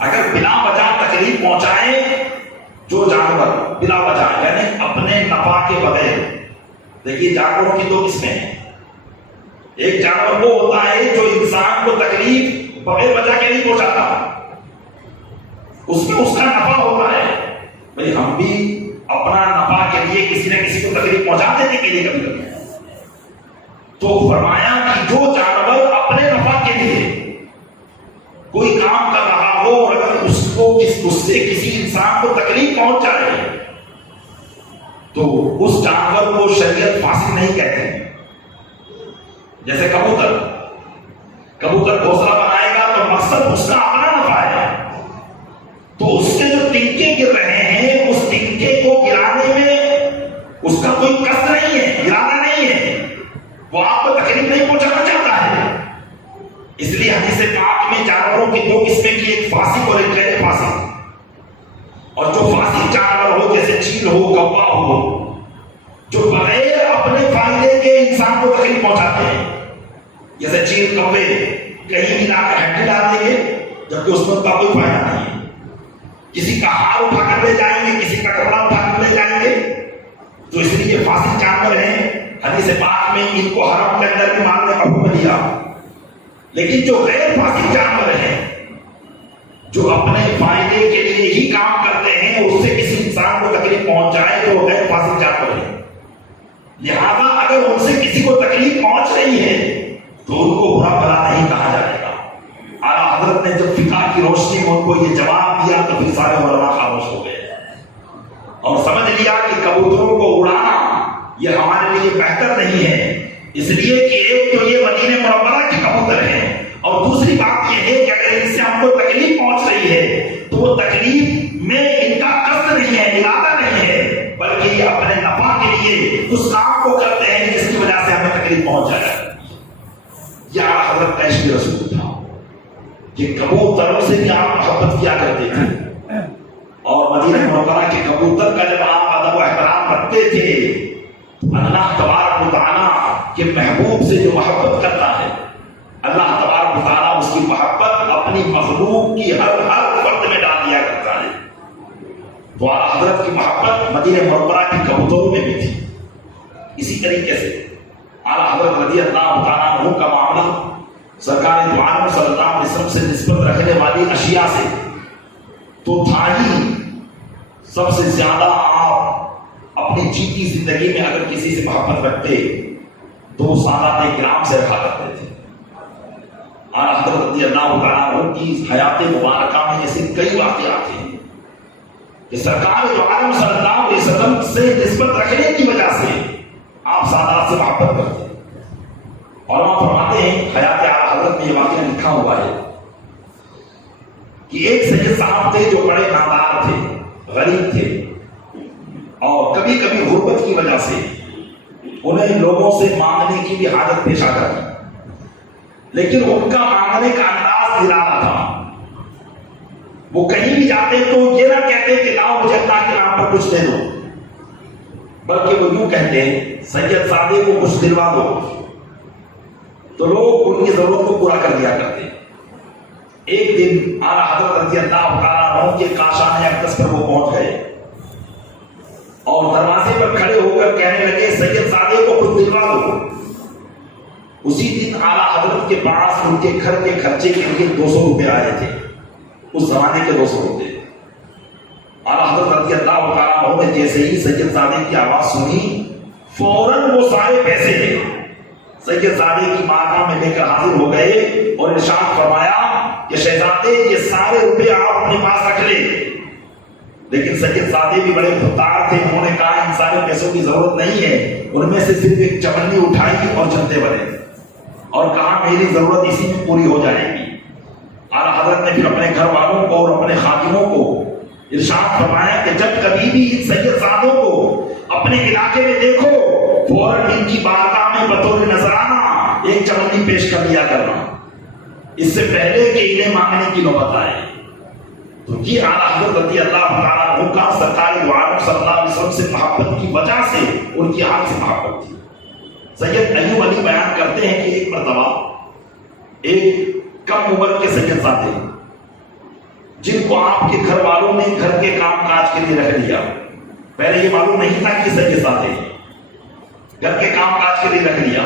اگر بلا وجہ تکلیف پہنچائیں جو جانور بلا وجہ یعنی اپنے نفع کے بغیر، دیکھیے جانوروں کی دو قسمیں ہیں، ایک جانور وہ ہوتا ہے جو انسان کو تکلیف بغیر وجہ کے نہیں پہنچاتا، اس میں اس کا نفع ہوتا ہے، بھائی ہم بھی اپنا نفع کے لیے کسی نہ کسی کو تکلیف پہنچا دینے کے لیے کبھی کبھی، تو فرمایا کہ جو جانور اپنے نفع کے لیے کوئی کام کر رہا ہو اور اگر اس سے کسی انسان کو تکلیف پہنچ جائے تو اس جانور کو شریعت فاسق نہیں کہتے۔ جیسے کبوتر گھونسلہ بنائے گا تو مقصد اس کا اپنا نفع ہے، تو اس کے جو تنکے گر رہے ہیں اس تنکے کو گرانے میں اس کا کوئی قصد نہیں ہے، ارادہ نہیں ہے، وہ آپ کو تکلیف نہیں پہنچانا چاہتا ہے۔ اس لیے حدیث پاک میں جانوروں کی دو قسمیں کی، ایک فاسق اور ایک غیر فاسق، اور جو فاسق جانور ہو جیسے چیل ہو، کوا ہو، جو بغیر اپنے فائدے کے انسان کو تکلیف پہنچاتے ہیں، جیسے چیل کوے کہیں بھی لا کر ہڈی ڈال دیں گے جبکہ اس میں ان کا کوئی فائدہ نہیں ہے، کسی کا ہار اٹھا کر لے جائیں گے، کسی کا کپڑا اٹھا کر لے جائیں گے، تو اس لیے فاسق جانور ہیں۔ حدیث پاک میں ان کو حرم کے اندر بھی مارنے کا حکم دیا، لیکن جو غیر فاسق جانور ہیں جو اپنے فائدے کے لیے ہی کام کرتے ہیں، اس سے کسی انسان کو تکلیف پہنچائے تو غیر فاسق جانور ہیں۔ لہذا اگر ان سے کسی کو تکلیف پہنچ رہی ہے تو ان کو برا بھلا نہیں کہا جائے گا۔ اعلیٰ حضرت نے جب فقہ کی روشنی میں ان کو یہ جواب دیا تو پھر سارے علماء خاموش ہو گئے اور سمجھ لیا کہ کبوتروں کو اڑانا یہ ہمارے لیے بہتر نہیں ہے، اس لیے کہ ایک تو یہ مدینہ منورہ کے کبوتر ہیں اور دوسری بات یہ ہے کہ اگر ان سے ہم کو تکلیف پہنچ رہی ہے تو وہ تکلیف میں ان کا قصد نہیں ہے، ارادہ نہیں ہے، بلکہ یہ اپنے نفع کے لیے اس کام کو کرتے ہیں جس کی وجہ سے ہمیں تکلیف پہنچ جائے۔ یہ اعلیٰ حضرت کا عشق رسول تھا کہ کبوتروں سے بھی آپ محبت کیا کرتے تھے اور مدینہ منورہ کے کبوتر کا جب آپ ادب و احترام رکھتے تھے، اللہ تبارک و تعالیٰ کے محبوب سے جو محبت کرتا ہے، اللہ تبارک و تعالیٰ اس کی محبت اپنی مخلوق کی ہر فرد میں ڈال دیا کرتا ہے۔ تو اعلیٰ حضرت کی محبت مدینہ منورہ کے کبوتروں میں بھی تھی۔ اسی طریقے سے اعلیٰ حضرت رضی اللہ تعالیٰ عنہ کا معاملہ سرکار دو عالم صلی اللہ علیہ وسلم سے نسبت رکھنے والی اشیاء سے تو تھا ہی۔ سب سے زیادہ آپ اپنی جیتی زندگی میں اگر کسی سے محبت رکھتے تو سادات کرام سے رکھا کرتے تھے۔ اعلیٰ حضرت رضی اللہ تعالیٰ عنہ کی حیات مبارکہ میں ایسے کئی واقعات ہیں کہ سرکار دو عالم صلی اللہ علیہ وسلم سے نسبت رکھنے کی وجہ سے آپ سادات سے محبت کرتے ہیں۔ علماء فرماتے ہیں حیات اعلیٰ حضرت میں یہ واقعہ لکھا ہوا ہے کہ ایک سید صاحب تھے جو بڑے نادار تھے، غریب تھے اور کبھی کبھی غربت کی وجہ سے انہیں لوگوں سے مانگنے کی بھی حاجت پیش آ جاتی، لیکن ان کا مانگنے کا انداز نرالا تھا۔ وہ کہیں بھی جاتے تو یہ نہ کہتے کہ لاؤ مجھے اللہ کے نام پر کچھ دے دو، بلکہ وہ یوں کہتے سید سادے کو کچھ دلوا دو، تو لوگ ان کی ضرورت کو پورا کر دیا کرتے۔ ایک دن اعلیٰ حضرت رضی اللہ تعالیٰ عنہ کے کاشان اقدس پر وہ پہنچ گئے اور دروازے پر کھڑے ہو کر کہنے لگے سید سادے کو کچھ دلوا دو۔ اسی دن اعلیٰ حضرت کے پاس ان کے گھر کے خرچے کے لیے 200 روپے آئے تھے، اس زمانے کے 200 روپے۔ اعلیٰ حضرت رضی اللہ تعالیٰ عنہ نے جیسے ہی سید سادے کی آواز سنی فوراً وہ سارے پیسے لے سید زادے کی بارگاہ میں لے کر حاضر ہو گئے اور ارشاد فرمایا کہ شہزادے یہ سارے روپے آپ اپنے پاس رکھ لیں۔ لیکن سید زادے بھی بڑے خوددار تھے، انہوں نے کہا ان سارے پیسوں کی ضرورت نہیں ہے، ان میں سے صرف ایک چمنی اٹھائی اور چلتے بڑھے اور کہا میری ضرورت اسی میں پوری ہو جائے گی۔ اعلیٰ حضرت نے پھر اپنے گھر والوں کو اور اپنے خادموں کو ارشاد فرمایا کہ جب کبھی بھی ان سید زادوں کو اپنے علاقے میں دیکھو فوراً ان کی بارگاہ میں بطور نذرانہ ایک چمنی پیش کر دیا کرنا، اس سے پہلے کہ انہیں مانگنے کی نوبت آئے۔ تو یہ اعلیٰ حضرت رضی اللہ تعالیٰ عنہ کا سرکار دو عالم صلی اللہ علیہ وسلم سے محبت کی وجہ سے ان کی حال سے محبت تھی۔ سید ایوب علی بیان کرتے ہیں کہ ایک مرتبہ ایک کم عمر کے سید زادے جن کو آپ کے گھر والوں نے گھر کے کام کاج کے لیے رکھ لیا، پہلے یہ معلوم نہیں تھا کہ سید زادے گھر کے کام کاج کے لیے رکھ لیا۔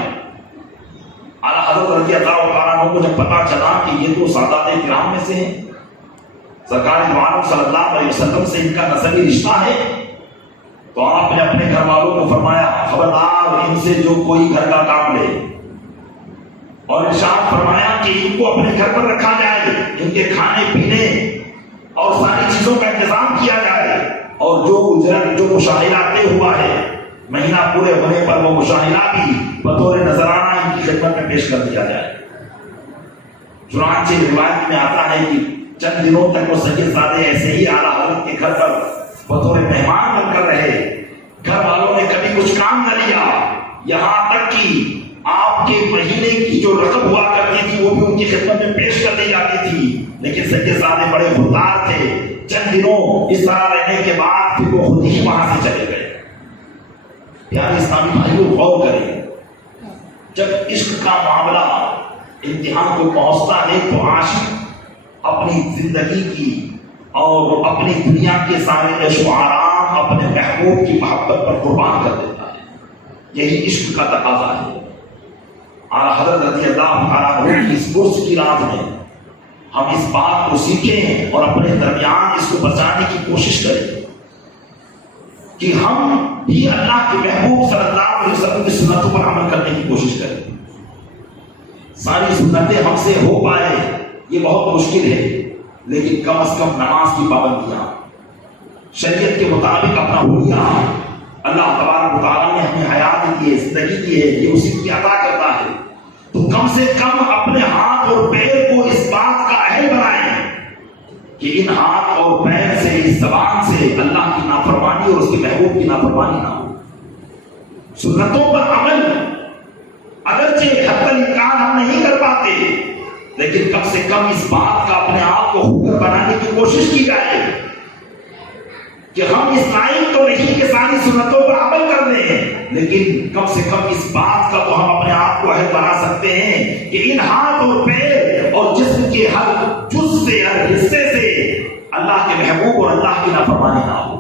اعلیٰ حضرت رضی اللہ تعالیٰ عنہ کو جب پتا چلا کہ یہ تو سادات کرام میں سے ہیں، سرکار دو عالم صلی اللہ علیہ وسلم سے ان کا نسبی رشتہ ہے، تو آپ نے اپنے گھر والوں کو فرمایا خبردار ان سے جو کوئی گھر کا کام لے، اور ارشاد فرمایا کہ ان کو اپنے گھر پر رکھا جائے، ان کے کھانے پینے اور ساری چیزوں کا انتظام کیا جائے، اور جو اجرت جو مشاہرہ طے ہوا ہے مہینہ پورے ہونے پر وہ مشاہرہ بھی بطور نذرانہ ان کی خدمت میں پیش کر دیا جائے۔ چنانچہ روایت میں آتا ہے کہ چند دنوں تک وہ سید زادے ایسے ہی اعلیٰ حضرت کے گھر پر بطور مہمان بن کر رہے، گھر والوں نے کبھی کچھ کام نہ لیا، یہاں تک کہ آپ کے مہینے کی جو رقم ہوا کرتی تھی وہ بھی ان کی خدمت میں پیش کر دی جاتی تھی، لیکن سید زادے بڑے خوددار تھے۔ چند دنوں اس طرح رہنے کے بعد پھر وہ خود ہی وہاں سے چلے گئے۔ پیارے اسلامی بھائیوں غور کریں، جب عشق کا معاملہ امتحان کو پہنچتا ہے تو عاشق اپنی زندگی کی اور اپنی دنیا کے سارے عیش و آرام اپنے محبوب کی محبت پر قربان کر دیتا ہے، یہی عشق کا تقاضا ہے۔ اعلیٰ حضرت رضی اللہ تعالیٰ عنہ کی اس برس کی رات میں ہم اس بات کو سیکھیں اور اپنے درمیان اس کو بچانے کی کوشش کریں کہ ہم بھی اللہ کے محبوب صلی اللہ علیہ وسلم کی سنتوں پر عمل کرنے کی کوشش کریں. ساری سنتیں ہم سے ہو پائے یہ بہت مشکل ہے، لیکن کم از کم نماز کی پابندیاں، شریعت کے مطابق اپنا حلیہ، اللہ تبارک و تعالیٰ نے ہمیں حیات دی ہے، زندگی دی ہے، یہ اسی کی عطا کرتا ہے، تو کم سے کم اپنے ہاتھ اور پیر کو اس بات کا اہل بنائیں کہ ان ہاتھ اور پیر سے، اس زبان سے اللہ کی نافرمانی اور اس کے محبوب کی نافرمانی نہ ہو. سنتوں پر عمل اگرچہ حتی الامکان ہم نہیں کر پاتے، لیکن کم سے کم اس بات کا اپنے آپ کو حکم بنانے کی کوشش کی جائے کہ ہم اس لائق تو نہیں کہ ساری سنتوں پر عمل کر لیں، لیکن کم سے کم اس بات کا تو ہم اپنے آپ کو اہل بنا سکتے ہیں کہ ان ہاتھ اور پیر اور جسم کے ہر جز سے، ہر حصے سے اللہ کے محبوب اور اللہ کی نافرمانی نہ ہو.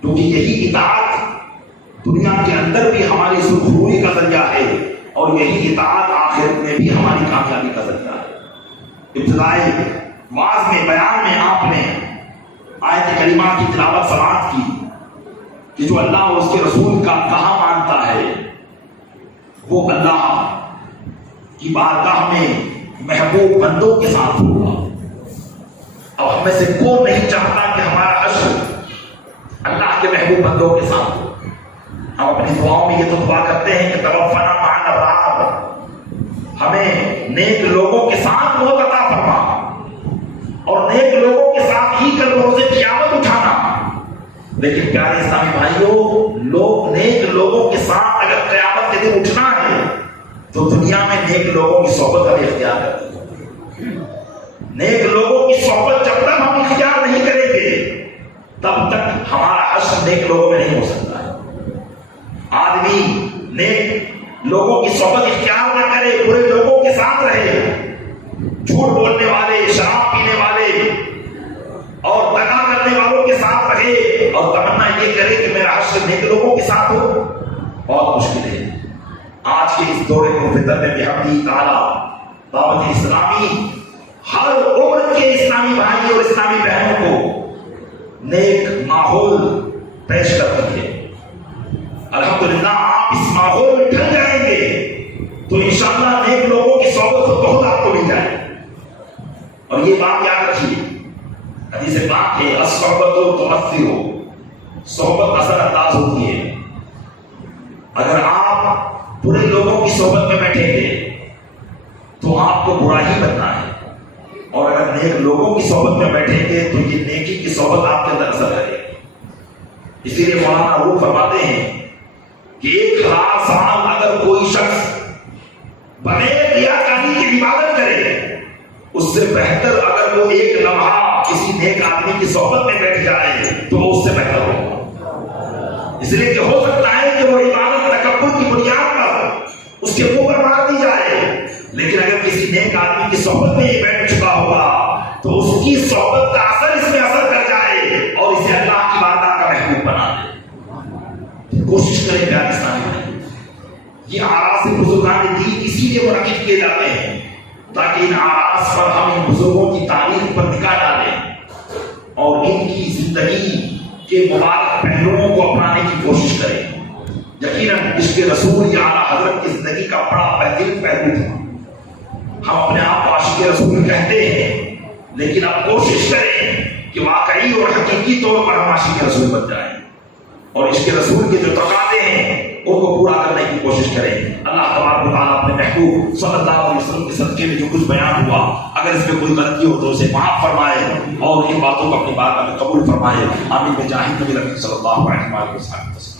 کیونکہ یہی اطاعت دنیا کے اندر بھی ہماری سرخروئی کا ذریعہ ہے، اور یہی اطاعت آخرت میں بھی ہماری کامیابی کا ذریعہ ہے. ابتدائی واعظ میں، بیان میں آپ نے آیت کریمہ کی تلاوت سماعت کی کہ جو اللہ اور اس کے رسول کا کہا مانتا ہے وہ اللہ کی بارگاہ میں محبوب بندوں کے ساتھ ہوگا. اب ہم میں سے کوئی نہیں چاہتا کہ ہمارا حشر اللہ کے محبوب بندوں کے ساتھ ہو. ہم اپنی دعاؤں میں یہ تو دعا کرتے ہیں کہ توفنا مع الابرار، ہمیں نیک لوگوں کے ساتھ موت عطا فرما اور نیک لوگوں کے ساتھ ہی کل روز قیامت اٹھانا. لیکن پیارے اسلامی بھائیوں، نیک لوگوں کے ساتھ اگر قیامت کے دن اٹھنا ہے تو دنیا میں نیک لوگوں کی صحبت ہمیں اختیار کرنی ہے. نیک لوگوں کی صحبت جب تک ہم اختیار نہیں کریں گے تب تک ہمارا حشر نیک لوگوں میں نہیں ہو سکتا ہے. آدمی نیک لوگوں کی صحبت اختیار نہ کرے، برے لوگوں کے ساتھ رہے، جھوٹ بولنے والے، شراب پینے والے اور دغا کرنے والوں کے ساتھ رہے اور تمنا یہ کرے کہ میرا حشر نیک لوگوں کے ساتھ ہو، بہت مشکل ہے. آج کے اس دور فطر میں بحمدہ تعالی دعوت اسلامی ہر عمر کے اسلامی بھائی اور اسلامی بہنوں کو نیک ماحول پیش کرتی ہے. الحمدللہ آپ اس ماحول میں ڈھل جائیں گے تو انشاءاللہ نیک لوگوں کی صحبت بہت آپ کو مل جائے. اور یہ بات یاد رکھیے، حدیث پاک ہے الصحبۃ تؤثر، صحبت اثر انداز ہوتی ہے. اگر آپ برے لوگوں کی صحبت میں بیٹھیں گے تو آپ کو برا ہی بننا ہے، اور اگر نیک لوگوں کی صحبت میں بیٹھیں گے تو یہ نیکی کی صحبت آپ کے اندر اثر کرے گی. اسی لیے مولانا روح فرماتے ہیں کہ 1000 سال اگر کوئی شخص بغیر ریاکاری کی عبادت کرے، اس سے بہتر اگر وہ ایک لمحہ کسی نیک آدمی کی صحبت میں بیٹھ جائے تو وہ اس سے بہتر ہوگا. اس لیے کہ ہو سکتا ہے کہ وہ عبادت تکبر کی بنیاد پر اس کے منہ پر مار دی جائے، لیکن اگر کسی نیک آدمی کی صحبت میں یہ بیٹھ چکا ہوگا تو اس کی صحبت کا اثر اس میں اثر کر جائے اور اسے اللہ کی بارگاہ کا محبوب بنا دے. کوشش کریں پیارے اسلامی بھائی، یہ آراز بزرگان دین اسی لیے منعقد کیے جاتے ہیں تاکہ ان آراز پر ہم ان بزرگوں کی تاریخ پر نگاہ ڈالیں اور ان کی زندگی کے مبارک پہلوؤں کو اپنانے کی کوشش کریں. یقیناً عشق رسول یا اعلیٰ حضرت کی زندگی کا بڑا بہترین پہلو تھا. ہم اپنے آپ کو عاشق رسول کہتے ہیں، لیکن اب کوشش کریں کہ واقعی اور حقیقی طور پر ہم عاشق رسول بن جائیں اور عشق رسول کے جو تقاضے ہیں ان کو پورا کرنے کی کوشش کریں. اللہ تبارک و تعالیٰ اپنے محبوب صلی اللہ علیہ وسلم کے صدقے میں جو کچھ بیان ہوا، اگر اس میں کوئی غلطی ہو تو اسے معاف فرمائے اور ان باتوں کو اپنی بارگاہ میں قبول فرمائے. آمین بجاہ نبی صلی اللہ علیہ وسلم.